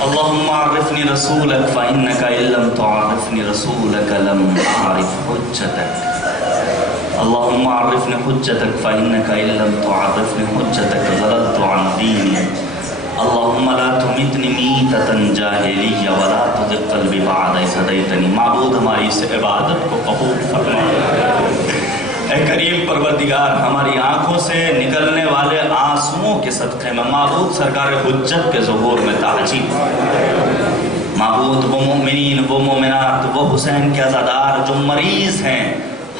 اللهم عرفني رسولك فإنك إن لم تعرفني رسولك لم أعرف حجتك۔ اللهم عرفني حجتك فإنك إن لم تعرفني حجتك ضللت عن ديني۔ اللهم لا تمتني میتة جاہلیہ ولا تزغ قلبی بعد اذ ہدیتنی۔ معبود ہماری اس عبادت کو قبول فرما۔ اے کریم پروردگار، ہماری آنکھوں سے نکلنے والے آنسوؤں کے صدقے میں معبود سرکار حجت کے ظہور میں تعجیل۔ معبود وہ مومنین، وہ مومنات، وہ حسین کے عزادار جو مریض ہیں،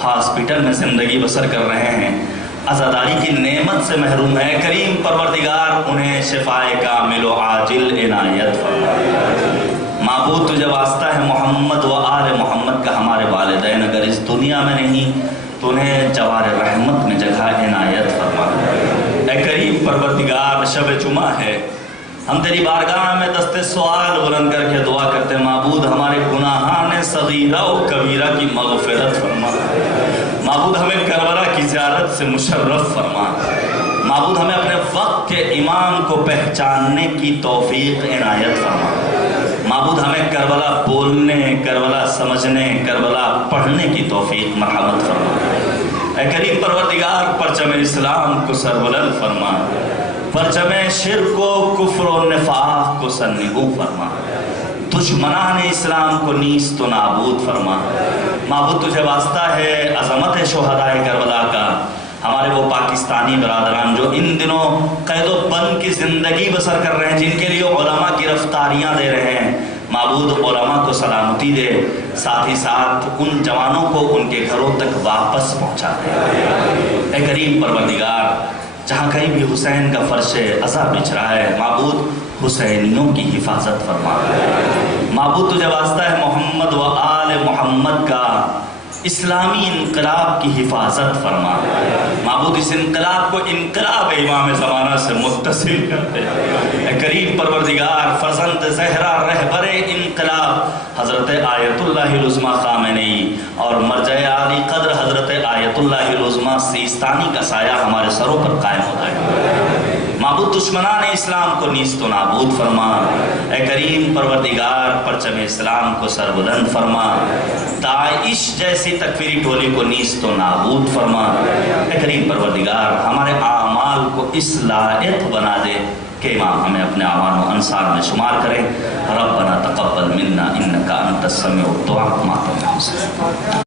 ہاسپٹل میں زندگی بسر کر رہے ہیں، عزاداری کی نعمت سے محروم ہے، کریم پروردگار انہیں شفائے کامل و عاجل عنایت فرما۔ معبود تجھے واسطہ ہے محمد و آل محمد کا، ہمارے والدین اگر اس دنیا میں نہیں تو انہیں جوار رحمت میں جگہ عنایت فرما۔ اے کریم پروردگار، شب جمعہ ہے، ہم تیری بارگاہ میں دست سوال بلند کر کے دعا کرتے ہیں، معبود ہمارے گناہان صغیرہ و کبیرہ کی مغفرت فرما۔ معبود ہمیں کربلا کی زیارت سے مشرف فرما۔ معبود ہمیں اپنے وقت کے امام کو پہچاننے کی توفیق عنایت فرما۔ معبود ہمیں کربلا بولنے، کربلا سمجھنے، کربلا پڑھنے کی توفیق مرحمت فرما۔ اے کریم پروردگار، پرچم اسلام کو سربلند فرما، پرچم شرک و کفر و نفاق کو سرنگوں فرما، دشمنان اسلام کو نیست و نابود فرما۔ معبود تجھے واسطہ ہے عظمت شہداء کربلا کا، ہمارے وہ پاکستانی برادران جو ان دنوں قید و بند کی زندگی بسر کر رہے ہیں، جن کے لیے علماء گرفتاریاں دے رہے ہیں، معبود علماء کو سلامتی دے، ساتھ ہی ساتھ ان جوانوں کو ان کے گھروں تک واپس پہنچا دے۔ اے کریم پروردگار، جہاں کہیں بھی حسین کا فرش عزا بچھ رہا ہے، معبود حسینیوں کی حفاظت فرما۔ معبود تجھے واسطہ ہے محمد و آل محمد کا، اسلامی انقلاب کی حفاظت فرما۔ معبود اس انقلاب کو انقلاب امام زمانہ سے متصل کرتے ہیں۔ اے کریم پروردگار، فرزند زہرا رہبر انقلاب حضرت آیت اللہ العظمیٰ خامنئی اور مرجع عالی قدر حضرت آیت اللہ العظمیٰ سیستانی کا سایہ ہمارے سروں پر قائم ہوتا ہے۔ معبود دشمنان اسلام کو نیست و نابود فرما۔ اے کریم پروردگار، پرچم اسلام کو سربلند فرما، داعش جیسی تکفیری ٹولی کو نیست و نابود فرما۔ اے کریم پروردگار، ہمارے اعمال کو اس لائق بنا دے کہ امام ہمیں اپنے اعوان و انصار میں شمار کریں۔ ربنا تقبل منا انک انت السمیع الدعاء۔